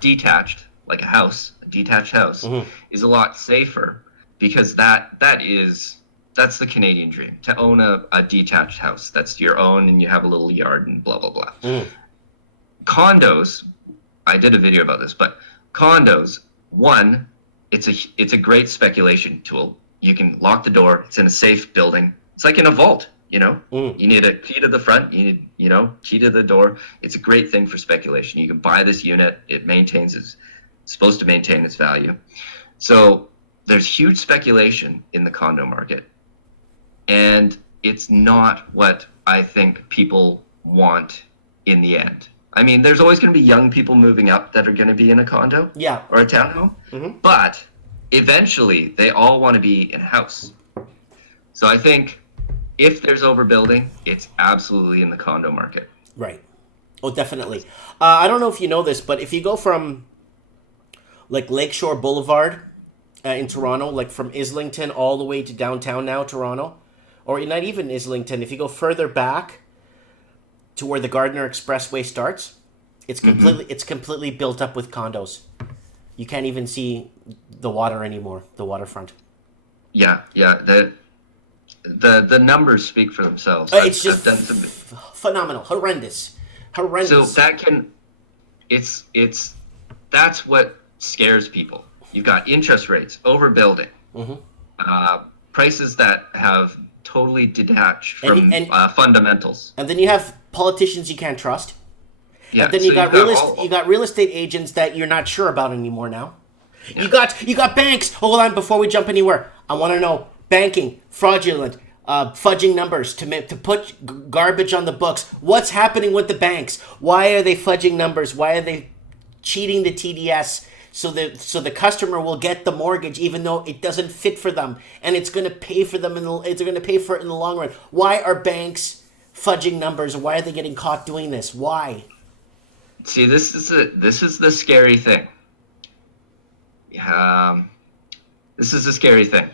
detached, like a detached house, is a lot safer because that's the Canadian dream, to own a detached house. That's your own and you have a little yard and blah, blah, blah. Condos, I did a video about this, but condos, one, it's a great speculation tool. You can lock the door. It's in a safe building. It's like in a vault, You need a key to the front. You need, key to the door. It's a great thing for speculation. You can buy this unit. It's supposed to maintain its value. So there's huge speculation in the condo market. And it's not what I think people want in the end. I mean, there's always going to be young people moving up that are going to be in a condo Yeah. or a townhome, but eventually they all want to be in a house. So I think if there's overbuilding, it's absolutely in the condo market. Right. Oh, definitely. I don't know if you know this, but if you go from like Lakeshore Boulevard in Toronto, like from Islington all the way to downtown now, Toronto, or not even Islington, if you go further back to where the Gardiner Expressway starts, it's completely built up with condos. You can't even see the water anymore, the waterfront. Yeah, yeah. The numbers speak for themselves. It's just I've done some, phenomenal, horrendous. so that can, that's what scares people. You've got interest rates, overbuilding, prices that have totally detached from fundamentals. And then you have politicians you can't trust. Yeah, And then so you got real estate agents that you're not sure about anymore now. Yeah. You got banks. Hold on, before we jump anywhere, I want to know banking, fraudulent, fudging numbers to put garbage on the books. What's happening with the banks? Why are they fudging numbers? Why are they cheating the TDS so the customer will get the mortgage even though it doesn't fit for them, and it's going to pay for them it's going to pay for it in the long run? Why are banks fudging numbers? Why are they getting caught doing this? Why? See, this is the scary thing. This is the scary thing.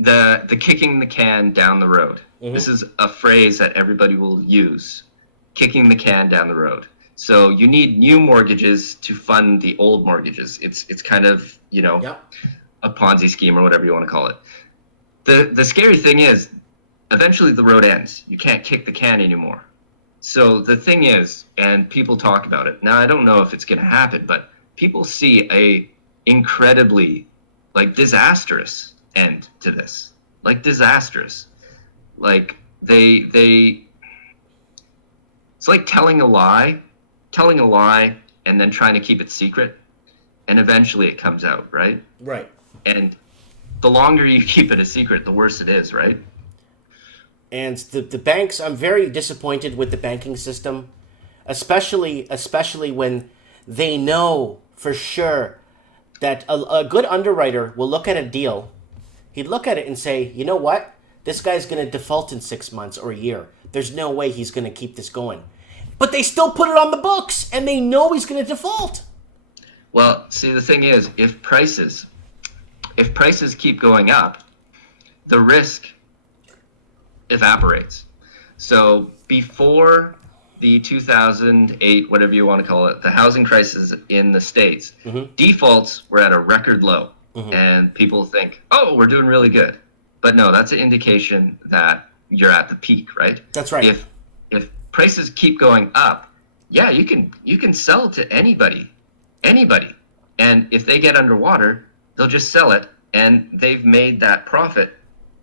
The kicking the can down the road. This is a phrase that everybody will use. Kicking the can down the road. So you need new mortgages to fund the old mortgages. It's kind of, a Ponzi scheme or whatever you want to call it. The scary thing is, eventually the road ends. You can't kick the can anymore. So the thing is, and people talk about it. Now, I don't know if it's going to happen, but people see a incredibly, disastrous end to this. Disastrous. It's like telling a lie, and then trying to keep it secret, and eventually it comes out, right? Right. And the longer you keep it a secret, the worse it is, right? And the banks, I'm very disappointed with the banking system, especially when they know for sure that a good underwriter will look at a deal. He'd look at it and say, you know what? This guy's going to default in 6 months or a year. There's no way he's going to keep this going. But they still put it on the books, and they know he's going to default. Well, see, the thing is, if prices keep going up, the risk evaporates. So before the 2008, whatever you want to call it, the housing crisis in the States, defaults were at a record low. And people think, oh, we're doing really good. But no, that's an indication that you're at the peak, right? That's right. If prices keep going up, yeah, you can sell to anybody. And if they get underwater, they'll just sell it, and they've made that profit.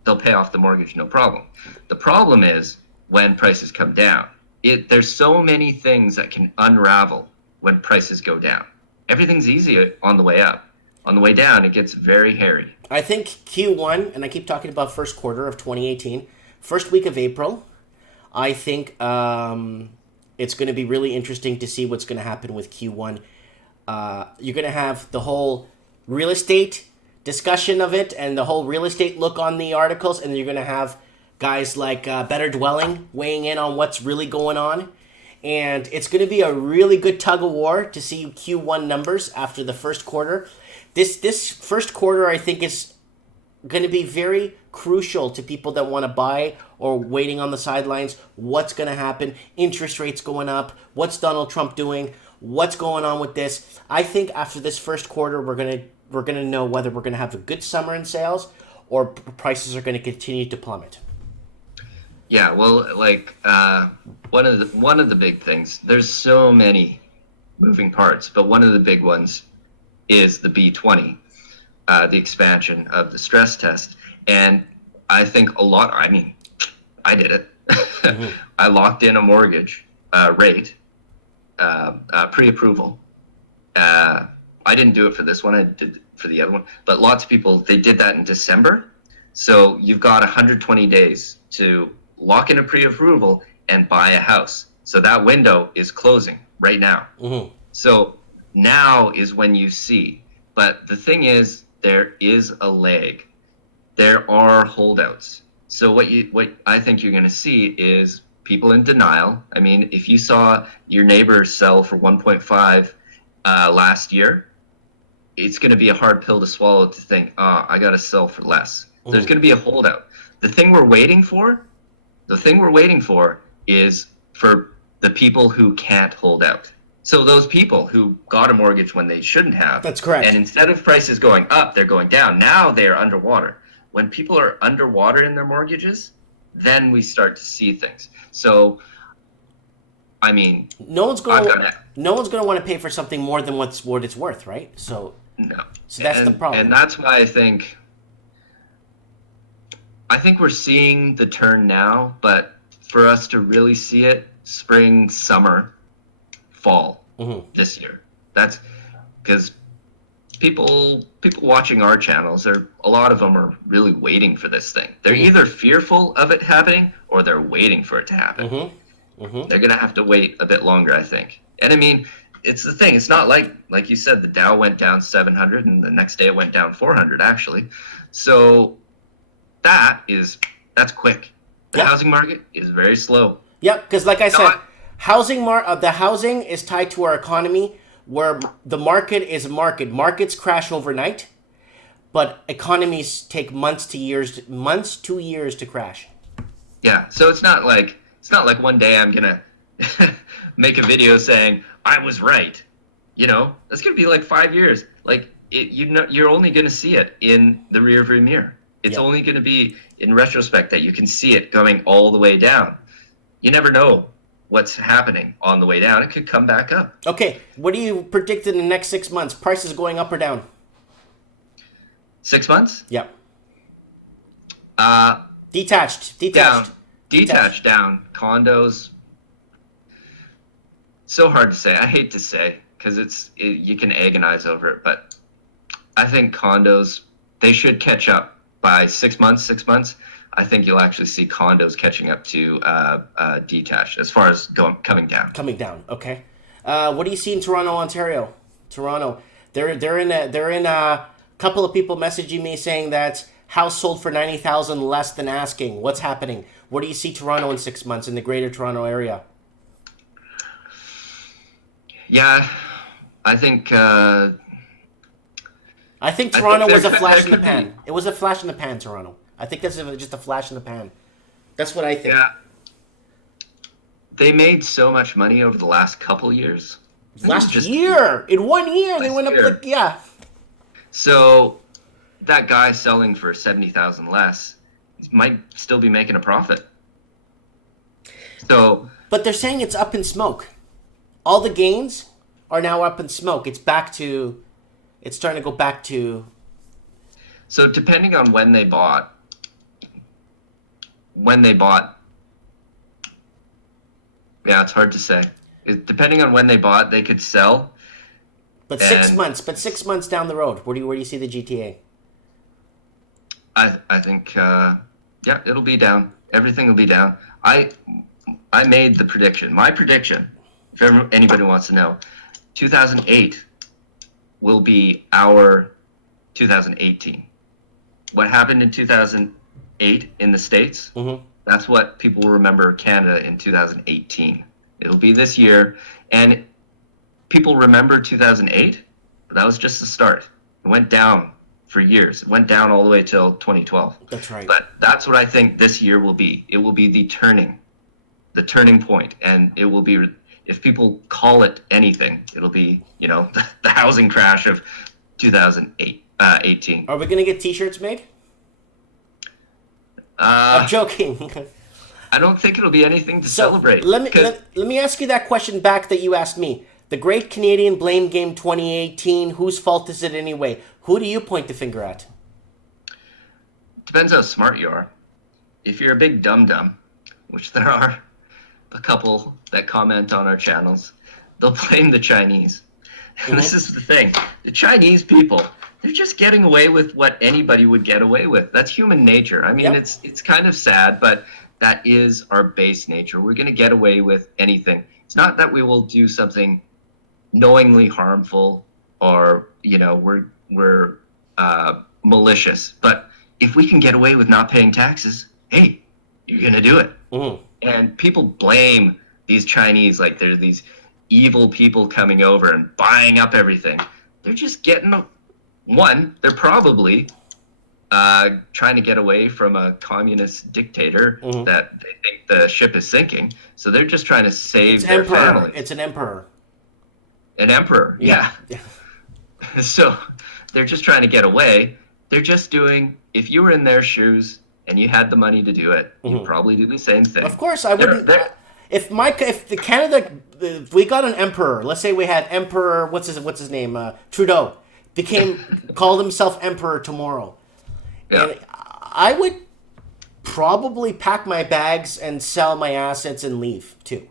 They'll pay off the mortgage, no problem. The problem is when prices come down. There's so many things that can unravel when prices go down. Everything's easy on the way up. On the way down, it gets very hairy. I think Q1, and I keep talking about first quarter of 2018, first week of April, I think it's going to be really interesting to see what's going to happen with Q1. You're going to have the whole real estate discussion of it and the whole real estate look on the articles, and you're going to have guys like Better Dwelling weighing in on what's really going on. And it's going to be a really good tug of war to see Q1 numbers after the first quarter. This first quarter, I think, is going to be very crucial to people that want to buy or waiting on the sidelines. What's going to happen? Interest rates going up. What's Donald Trump doing? What's going on with this? I think after this first quarter, we're gonna know whether we're going to have a good summer in sales or prices are going to continue to plummet. Yeah, well, one of the big things. There's so many moving parts, but one of the big ones is the B20, the expansion of the stress test. And I think I did it. I locked in a mortgage rate, pre-approval. I didn't do it for this one. I did it for the other one. But lots of people, they did that in December. So you've got 120 days to lock in a pre-approval and buy a house. So that window is closing right now. Mm-hmm. So now is when you see. But the thing is, there is a lag. There are holdouts. So what I think you're going to see is people in denial. I mean, if you saw your neighbor sell for 1.5 last year, it's going to be a hard pill to swallow to think, I got to sell for less. Mm-hmm. There's going to be a holdout. The thing we're waiting for is for the people who can't hold out. So those people who got a mortgage when they shouldn't have. That's correct. And instead of prices going up, they're going down. Now they are underwater. When people are underwater in their mortgages, then we start to see things. So, I mean, no one's going to want to pay for something more than what it's worth, right? So no. So that's the problem. And that's why I think we're seeing the turn now, but for us to really see it, spring, summer, fall this year. That's because people watching our channels, a lot of them are really waiting for this thing. They're either fearful of it happening or they're waiting for it to happen. They're going to have to wait a bit longer, I think. And I mean, it's the thing. It's not like you said, the Dow went down 700 and the next day it went down 400 actually. So that's quick. The housing market is very slow. Yep, because like I said, the housing is tied to our economy, where the market is a market. Markets crash overnight, but economies take months to years to crash. Yeah, so it's not like one day I'm gonna make a video saying I was right. You know, that's gonna be like 5 years. Like you're only gonna see it in the rearview mirror. It's only gonna be in retrospect that you can see it going all the way down. You never know what's happening on the way down. It could come back up. Okay, what do you predict in the next 6 months? Prices going up or down? 6 months? Yep. Detached down. Condos. So hard to say. I hate to say because you can agonize over it, but I think condos, they should catch up by 6 months. I think you'll actually see condos catching up to detached as far as coming down. Coming down. Okay. What do you see in Toronto, Ontario? Toronto. They're in a couple of people messaging me saying that house sold for 90,000 less than asking. What's happening? What do you see Toronto in 6 months in the Greater Toronto area? Yeah, I think Toronto was a flash in the pan. It was a flash in the pan, Toronto. I think that's just a flash in the pan. That's what I think. Yeah. They made so much money over the last couple years. In 1 year, they went up like, yeah. So that guy selling for 70,000 less might still be making a profit. So, but they're saying it's up in smoke. All the gains are now up in smoke. It's starting to go back to. So depending on when they bought, yeah, it's hard to say. Depending on when they bought, they could sell. But 6 months down the road, where do you see the GTA? I think it'll be down. Everything will be down. I made the prediction. My prediction, if anybody wants to know, 2008 will be our 2018. What happened in 2008 in the States, that's what people will remember Canada in 2018. It'll be this year. And people remember 2008, but that was just the start. It went down for years. It went down all the way till 2012. That's right. But that's what I think this year will be. It will be the turning point. And it will be, if people call it anything, it'll be, the housing crash of 2018. Are we going to get t-shirts made? I'm joking. I don't think it'll be anything to celebrate. Let me ask you that question back that you asked me. The Great Canadian Blame Game 2018, whose fault is it anyway? Who do you point the finger at? Depends how smart you are. If you're a big dum-dum, which there are a couple that comment on our channels, they'll blame the Chinese. And this is the thing. The Chinese people, they're just getting away with what anybody would get away with. That's human nature. I mean, it's kind of sad, but That is our base nature. We're going to get away with anything. It's not that we will do something knowingly harmful or, we're malicious. But if we can get away with not paying taxes, hey, you're going to do it. Mm-hmm. And people blame these Chinese like they're these evil people coming over and buying up everything. They're just getting they're probably trying to get away from a communist dictator that they think the ship is sinking. So they're just trying to save their family. It's an emperor. An emperor, yeah. So they're just trying to get away. They're just doing, if you were in their shoes and you had the money to do it, you'd probably do the same thing. Of course, I wouldn't. If we got an emperor, let's say we had Emperor, what's his name, Trudeau, called himself emperor tomorrow. Yeah. And I would probably pack my bags and sell my assets and leave too.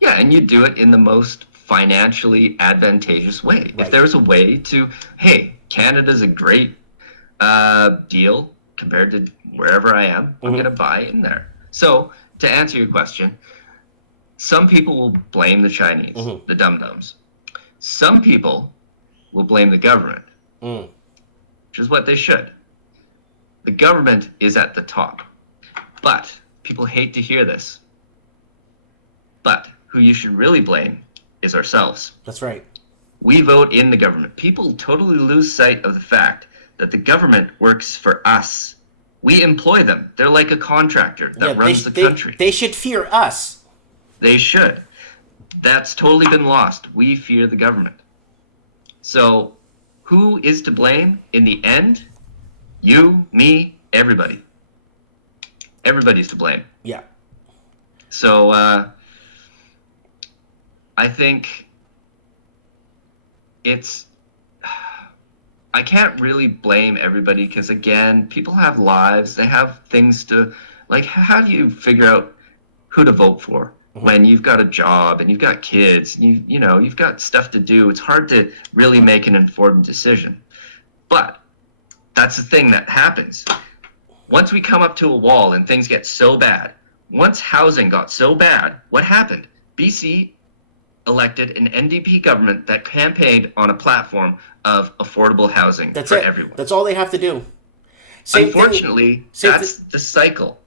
Yeah, and you do it in the most financially advantageous way. Right. If there's a way to, hey, Canada's a great deal compared to wherever I am, I'm going to buy in there. So to answer your question, some people will blame the Chinese, the dum-dums. Some people will blame the government, which is what they should. The government is at the top. But people hate to hear this. But who you should really blame is ourselves. That's right. We vote in the government. People totally lose sight of the fact that the government works for us. We employ them. They're like a contractor that runs the country. They should fear us. They should. That's totally been lost. We fear the government. So who is to blame in the end? You, me, everybody. Everybody's to blame. Yeah. So I think I can't really blame everybody because, again, people have lives. They have things to, like, how do you figure out who to vote for when you've got a job and you've got kids and you've got stuff to do? It's hard to really make an informed decision. But that's the thing that happens. Once we come up to a wall and things get so bad, once housing got so bad, what happened? BC elected an NDP government that campaigned on a platform of affordable housing for everyone. That's all they have to do. Unfortunately, that's the cycle.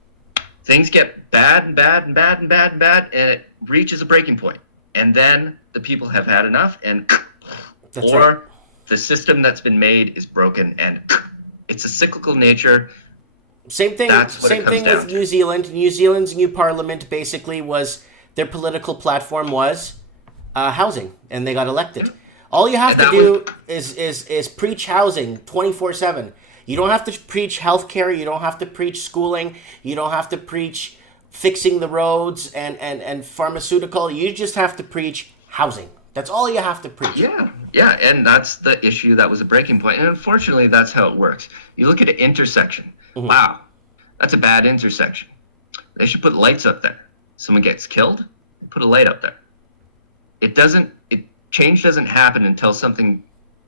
Things get bad and bad and bad and bad and bad, and it reaches a breaking point. And then the people have had enough, or the system that's been made is broken, and it's a cyclical nature. Same thing with New Zealand. New Zealand's new parliament basically was, their political platform was housing, and they got elected. All you have to do is preach housing 24/7. You don't have to preach healthcare. You don't have to preach schooling. You don't have to preach fixing the roads and pharmaceutical. You just have to preach housing. That's all you have to preach. Yeah, and that's the issue that was a breaking point. And unfortunately, that's how it works. You look at an intersection. Wow, that's a bad intersection. They should put lights up there. Someone gets killed, put a light up there. Change doesn't happen until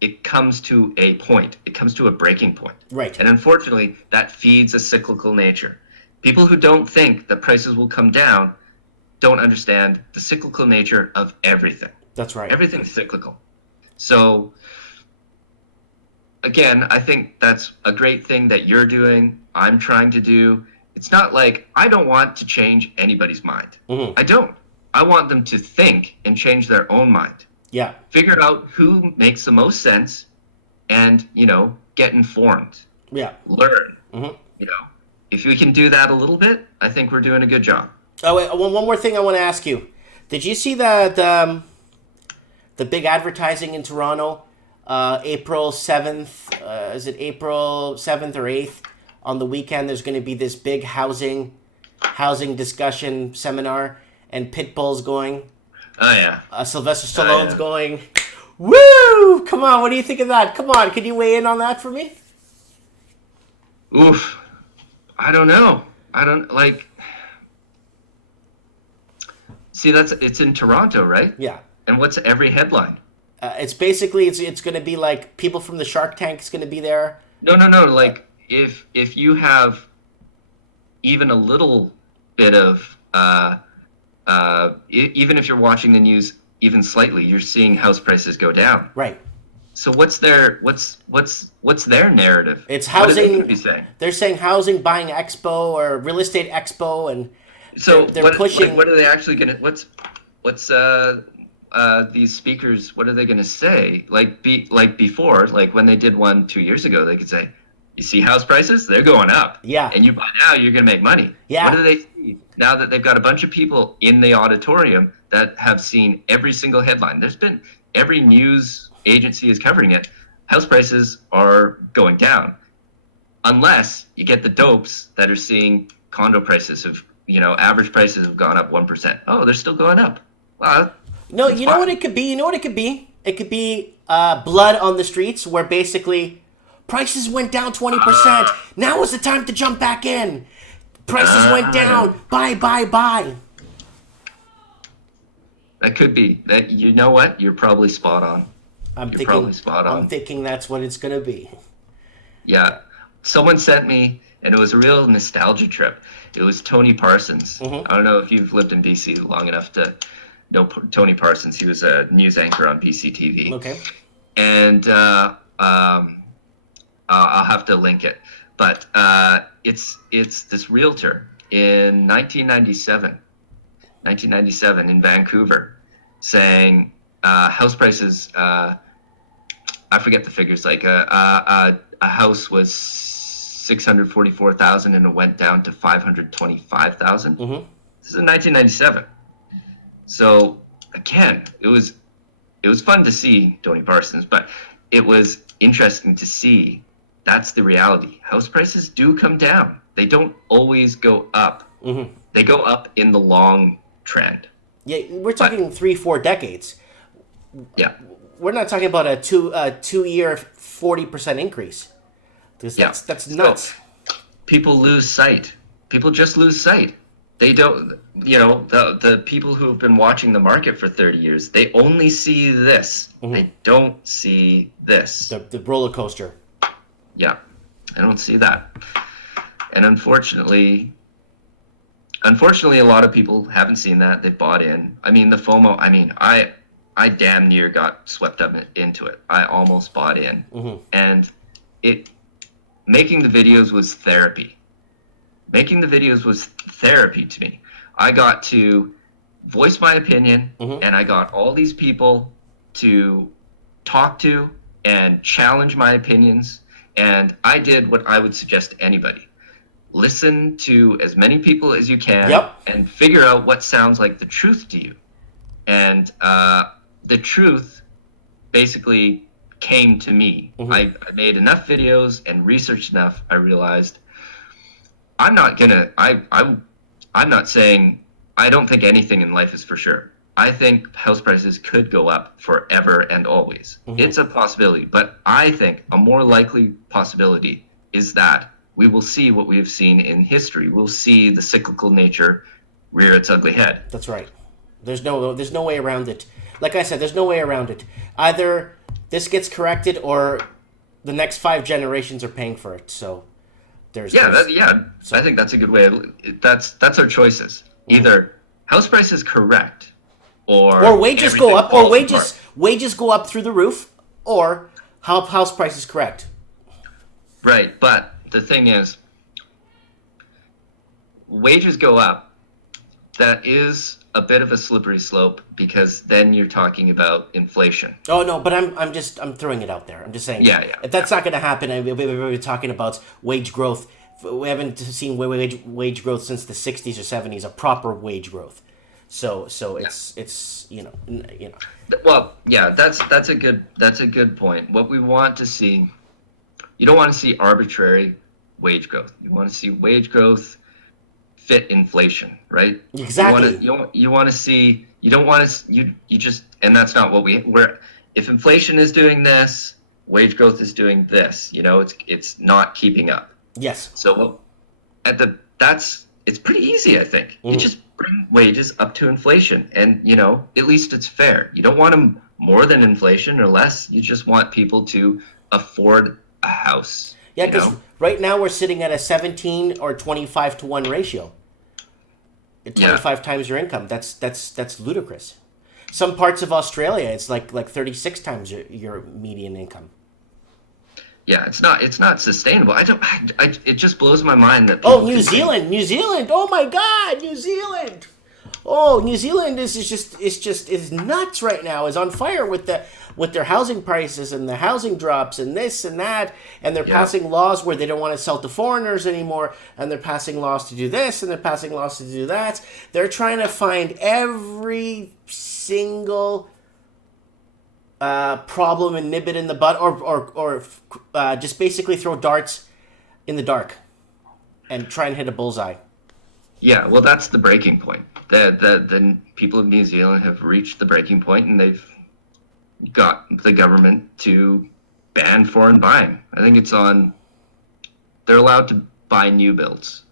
it comes to a point. It comes to a breaking point. Right. And unfortunately, that feeds a cyclical nature. People who don't think that prices will come down don't understand the cyclical nature of everything. That's right. Everything's cyclical. So, again, I think that's a great thing that you're doing, I'm trying to do. It's not like I don't want to change anybody's mind. I don't. I want them to think and change their own mind. Yeah. Figure out who makes the most sense and, get informed. Yeah. Learn. If we can do that a little bit, I think we're doing a good job. Oh, wait, one more thing I want to ask you. Did you see the big advertising in Toronto, April 7th? Is it April 7th or 8th? On the weekend, there's going to be this big housing discussion seminar, and Pitbull's going. Oh, yeah. Sylvester Stallone's going. Woo! Come on, what do you think of that? Come on, can you weigh in on that for me? Oof. I don't know. See, it's in Toronto, right? Yeah. And what's every headline? It's basically, it's going to be like people from the Shark Tank is going to be there. No. Like, if you have even a little bit of bit of even if you're watching the news even slightly, you're seeing house prices go down. Right. So what's their narrative? It's What are they going to housing. be saying? They're saying housing buying expo or real estate expo, and So they're pushing. what are they actually going to what's these speakers, what are they going to say? Like before, like when they did one 2 years ago, they could say, "You see house prices? They're going up. Yeah. And you buy now, you're going to make money." Yeah. What do they see now that they've got a bunch of people in the auditorium that have seen every single headline? There's been every news agency is covering it. House prices are going down, unless you get the dopes that are seeing condo prices of average prices have gone up 1%. Oh, they're still going up. Well, No, you know what it could be? You know what it could be? It could be blood on the streets where basically prices went down 20%. Now is the time to jump back in. Prices went down. Buy, buy, buy. That could be. That, you know what? You're probably spot on. I'm thinking that's what it's going to be. Yeah. Someone sent me, and it was a real nostalgia trip. It was Tony Parsons. Mm-hmm. I don't know if you've lived in BC long enough to know Tony Parsons. He was a news anchor on BC TV. Okay. And I'll have to link it. But it's this realtor in 1997 in Vancouver saying house prices, I forget the figures, like a house was 644,000 and it went down to 525,000. Mm-hmm. This is in 1997. So again, it was fun to see Tony Parsons, but it was interesting to see that's the reality. House prices do come down. They don't always go up. Mm-hmm. They go up in the long trend. Yeah, we're talking 3-4 decades. Yeah. We're not talking about a 2-year 40% increase. That's nuts. So people lose sight. People just lose sight. They don't, the people who have been watching the market for 30 years, they only see this. Mm-hmm. They don't see this. The roller coaster. Yeah, I don't see that. And unfortunately, a lot of people haven't seen that. They bought in. I mean, the FOMO, I damn near got swept up into it. I almost bought in. Mm-hmm. And making the videos was therapy. Making the videos was therapy to me. I got to voice my opinion, mm-hmm. and I got all these people to talk to and challenge my opinions. And I did what I would suggest to anybody. Listen to as many people as you can, yep. and figure out what sounds like the truth to you. And the truth basically came to me. Mm-hmm. I made enough videos and researched enough. I realized I'm not saying I don't think anything in life is for sure. I think house prices could go up forever and always. Mm-hmm. It's a possibility, but I think a more likely possibility is that we will see what we have seen in history. We'll see the cyclical nature rear its ugly head. That's right. There's no way around it. Like I said, there's no way around it. Either this gets corrected or the next 5 generations are paying for it. So I think that's a good way. That's our choices. Mm-hmm. Either house prices correct, or wages go up, or wages go up through the roof, or house prices correct. Right, but the thing is, wages go up. That is a bit of a slippery slope, because then you're talking about inflation. Oh no, but I'm throwing it out there. I'm just saying. Yeah. If that's not going to happen, we're talking about wage growth. We haven't seen wage growth since the 60s or 70s, a proper wage growth. So it's Well, yeah, that's a good point. What we want to see, you don't want to see arbitrary wage growth. You want to see wage growth fit inflation, right? Exactly. You want to see, you don't want to, you just, and that's not what we're, if inflation is doing this, wage growth is doing this, it's not keeping up. Yes. So it's pretty easy, I think. Mm. You just bring wages up to inflation, and at least it's fair. You don't want them more than inflation or less. You just want people to afford a house. Yeah, because right now we're sitting at a 17 or 25 to 1 ratio. 25 times your income. That's ludicrous. Some parts of Australia, it's like 36 times your median income. Yeah, it's not sustainable. It just blows my mind that Oh, people New can think- Zealand. Oh my God, New Zealand. Oh, New Zealand is nuts right now. Is on fire with their housing prices and the housing drops and this and that, and they're passing laws where they don't want to sell to foreigners anymore, and they're passing laws to do this and they're passing laws to do that. They're trying to find every single problem and nib it in the butt, or just basically throw darts in the dark and try and hit a bullseye. Yeah, well, that's the breaking point. The people of New Zealand have reached the breaking point, and they've got the government to ban foreign buying. I think it's on. They're allowed to buy new builds,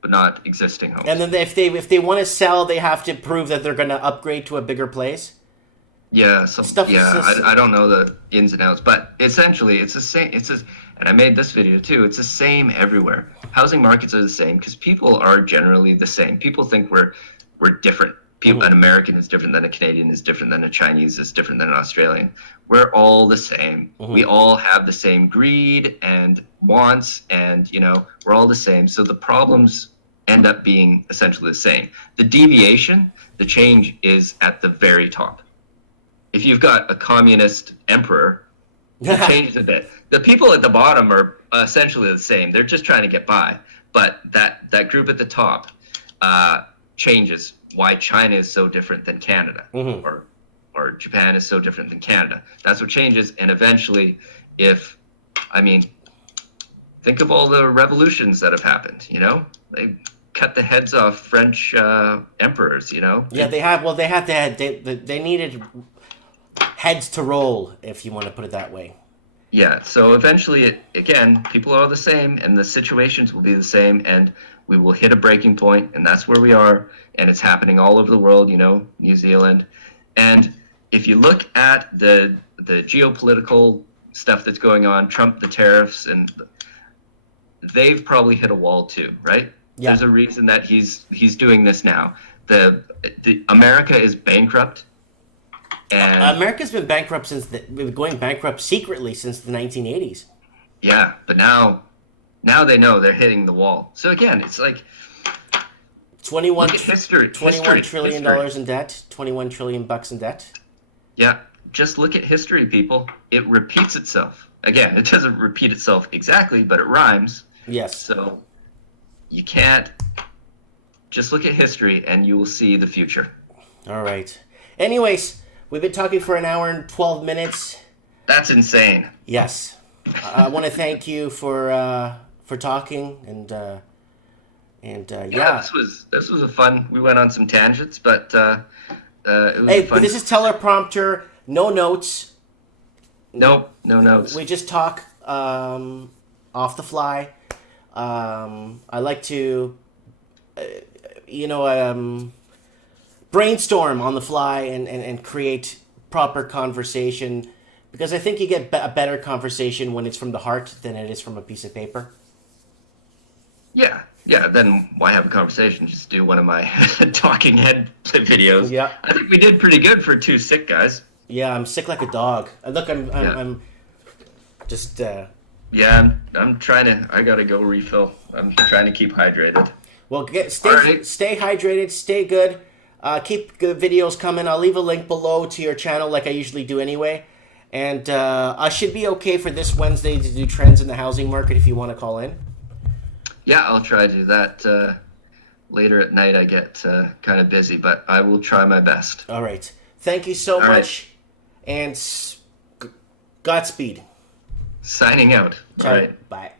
but not existing homes. And then if they want to sell, they have to prove that they're going to upgrade to a bigger place. Yeah, Stuff. I don't know the ins and outs, but essentially it's the same. And I made this video too. It's the same everywhere. Housing markets are the same because people are generally the same. People think we're different. People, An American is different than a Canadian, is different than a Chinese, is different than an Australian. We're all the same. We all have the same greed and wants, and we're all the same. So the problems end up being essentially the same. The deviation, the change is at the very top. If you've got a communist emperor, it changes a bit. The people at the bottom are essentially the same. They're just trying to get by. But that group at the top changes why China is so different than Canada, or Japan is so different than Canada. That's what changes. And eventually, think of all the revolutions that have happened. They cut the heads off French emperors. Yeah, they have. Well, they needed heads to roll, if you want to put it that way. Yeah, so eventually, people are the same, and the situations will be the same, and we will hit a breaking point, and that's where we are, and it's happening all over the world, New Zealand. And if you look at the geopolitical stuff that's going on, Trump, the tariffs, and they've probably hit a wall too, right? Yeah. There's a reason that he's doing this now. The America is bankrupt. And America's been bankrupt going bankrupt secretly since the 1980s. Yeah, but now they know they're hitting the wall. So again, it's like $21 trillion in debt, $21 trillion in debt. Yeah, just look at history, people. It repeats itself. Again, it doesn't repeat itself exactly, but it rhymes. Yes. So you can't just look at history and you will see the future. All right. Anyways, we've been talking for an hour and 12 minutes. That's insane. Yes. I want to thank you for talking and yeah. This was a fun. We went on some tangents, but it was fun. But this is teleprompter, no notes. Nope, no notes. We just talk off the fly. I like to brainstorm on the fly and create proper conversation, because I think you get a better conversation when it's from the heart than it is from a piece of paper. Yeah, then why have a conversation? Just do one of my talking head videos. Yeah. I think we did pretty good for two sick guys. Yeah, I'm sick like a dog. Look, I'm just... Yeah, I'm trying to... I gotta go refill. I'm trying to keep hydrated. Well, stay hydrated, stay good. Keep good videos coming. I'll leave a link below to your channel like I usually do anyway. And I should be okay for this Wednesday to do trends in the housing market if you want to call in. Yeah, I'll try to do that. Later at night I get kind of busy, but I will try my best. All right. Thank you so much. Right. And Godspeed. Signing out. All right. Bye.